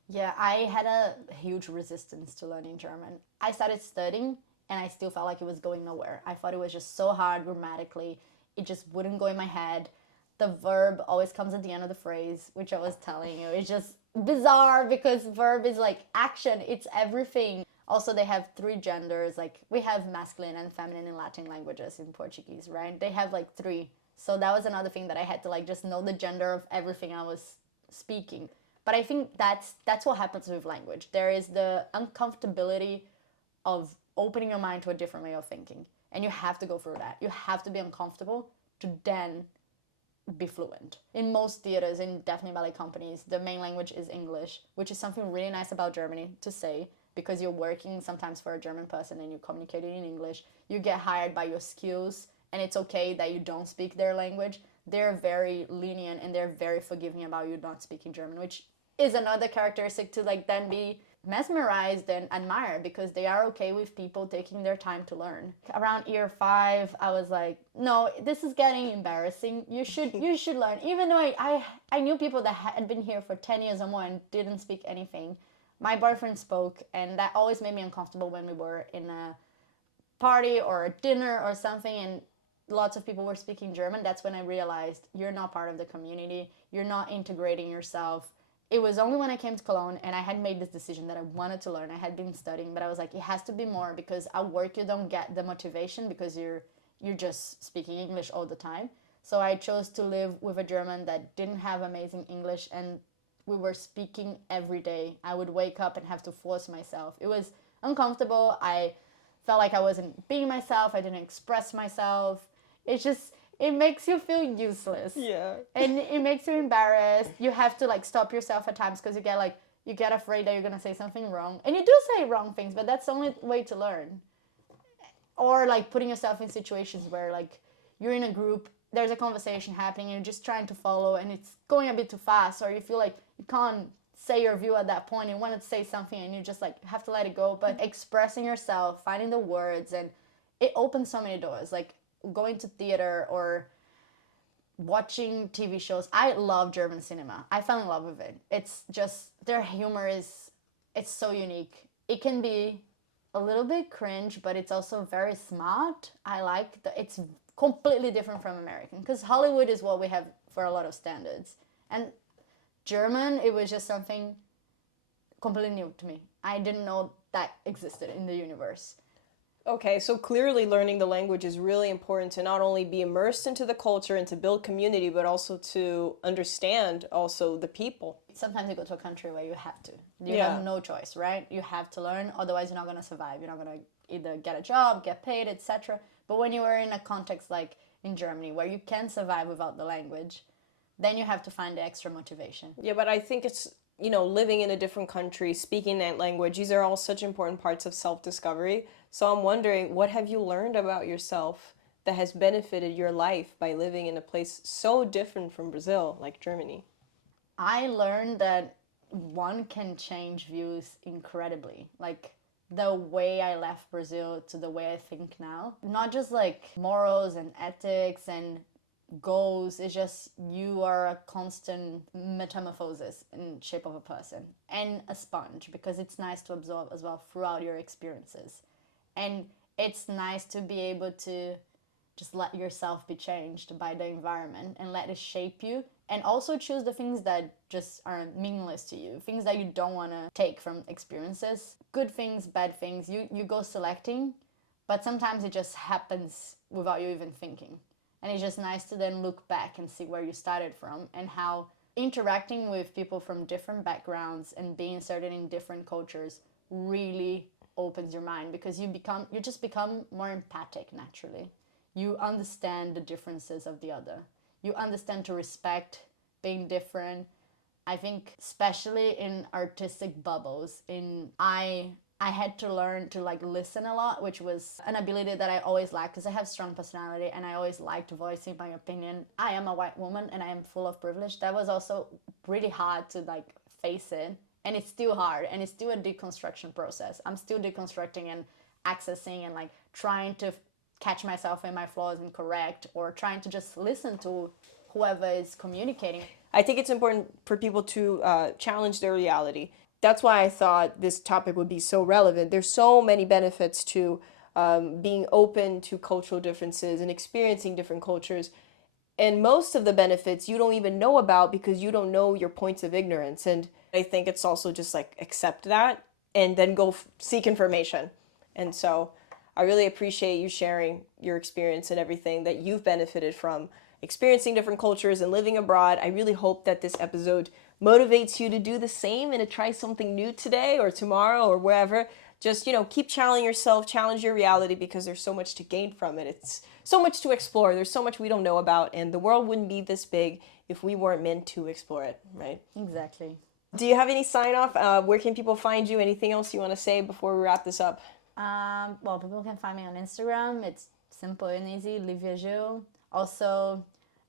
Yeah, I had a huge resistance to learning German. I started studying and I still felt like it was going nowhere. I thought it was just so hard grammatically. It just wouldn't go in my head. The verb always comes at the end of the phrase, which I was telling you. It's just bizarre because verb is like action. It's everything. Also, they have 3 genders. Like we have masculine and feminine in Latin languages in Portuguese, right? They have like 3. So that was another thing that I had to like just know the gender of everything I was speaking. But I think that's what happens with language. There is the uncomfortability of opening your mind to a different way of thinking. And you have to go through that. You have to be uncomfortable to then be fluent. In most theaters, in definitely ballet companies, the main language is English, which is something really nice about Germany to say, because you're working sometimes for a German person and you're communicating in English. You get hired by your skills, and it's okay that you don't speak their language. They're very lenient and they're very forgiving about you not speaking German, which is another characteristic to like then be mesmerized and admire, because they are okay with people taking their time to learn. Around year 5, I was like, no, this is getting embarrassing. You should learn. Even though I knew people that had been here for 10 years or more and didn't speak anything. My boyfriend spoke, and that always made me uncomfortable when we were in a party or a dinner or something and lots of people were speaking German. That's when I realized you're not part of the community. You're not integrating yourself. It was only when I came to Cologne and I had made this decision that I wanted to learn. I had been studying, but I was like, it has to be more, because at work you don't get the motivation because you're just speaking English all the time. So I chose to live with a German that didn't have amazing English, and we were speaking every day. I would wake up and have to force myself. It was uncomfortable. I felt like I wasn't being myself. I didn't express myself. It makes you feel useless. Yeah. And it makes you embarrassed. You have to like stop yourself at times because you get afraid that you're gonna say something wrong. And you do say wrong things, but that's the only way to learn. Or like putting yourself in situations where like you're in a group, there's a conversation happening and you're just trying to follow and it's going a bit too fast, or you feel like you can't say your view at that point and wanted to say something and you just like have to let it go. But expressing yourself, finding the words, and it opens so many doors. Like going to theater or watching TV shows. I love German cinema. I fell in love with it. It's just their humor it's so unique. It can be a little bit cringe, but it's also very smart. I like it's completely different from American, because Hollywood is what we have for a lot of standards. And German, it was just something completely new to me. I didn't know that existed in the universe. Okay, so clearly learning the language is really important to not only be immersed into the culture and to build community, but also to understand also the people. Sometimes you go to a country where you have to. You Yeah. have no choice, right? You have to learn, otherwise you're not going to survive. You're not going to either get a job, get paid, etc. But when you are in a context like in Germany where you can survive without the language, then you have to find the extra motivation. Yeah, but I think it's, living in a different country, speaking that language, these are all such important parts of self-discovery. So I'm wondering, what have you learned about yourself that has benefited your life by living in a place so different from Brazil, like Germany? I learned that one can change views incredibly. Like the way I left Brazil to the way I think now. Not just like morals and ethics and goals, it's just you are a constant metamorphosis in shape of a person and a sponge, because it's nice to absorb as well throughout your experiences. And it's nice to be able to just let yourself be changed by the environment and let it shape you, and also choose the things that just are meaningless to you, things that you don't want to take from experiences, good things, bad things, you go selecting, but sometimes it just happens without you even thinking. And it's just nice to then look back and see where you started from, and how interacting with people from different backgrounds and being inserted in different cultures really opens your mind, because you just become more empathic naturally. You understand the differences of the other. You understand to respect being different. I think especially in artistic bubbles, I had to learn to like listen a lot, which was an ability that I always lacked because I have strong personality and I always liked voicing my opinion. I am a white woman and I am full of privilege. That was also pretty hard to like face it. And it's still hard, and it's still a deconstruction process. I'm still deconstructing and accessing and like trying to catch myself in my flaws and correct, or trying to just listen to whoever is communicating. I think it's important for people to challenge their reality. That's why I thought this topic would be so relevant. There's so many benefits to being open to cultural differences and experiencing different cultures. And most of the benefits you don't even know about because you don't know your points of ignorance. And I think it's also just like accept that and then go seek information. And so I really appreciate you sharing your experience and everything that you've benefited from experiencing different cultures and living abroad. I really hope that this episode motivates you to do the same and to try something new today or tomorrow or wherever. Just, keep challenging yourself, challenge your reality, because there's so much to gain from it. It's so much to explore. There's so much we don't know about, and the world wouldn't be this big if we weren't meant to explore it, right? Exactly. Do you have any sign off? Where can people find you? Anything else you want to say before we wrap this up? Well, people can find me on Instagram. It's simple and easy, Lívia Gil. Also,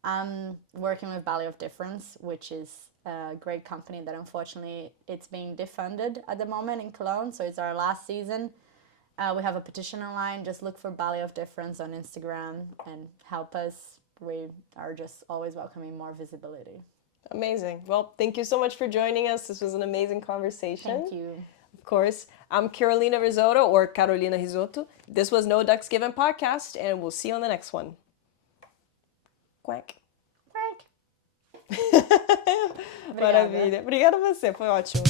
I'm working with Valley of Difference, which is a great company that unfortunately it's being defunded at the moment in Cologne. So it's our last season. We have a petition online. Just look for Valley of Difference on Instagram and help us. We are just always welcoming more visibility. Amazing. Well, thank you so much for joining us. This was an amazing conversation. Thank you. Of course, I'm Carolina Risotto, or Carolina Risotto. This was No Ducks Given podcast, and we'll see you on the next one. Quack. Quack. Maravilha. Obrigada a você, foi ótimo.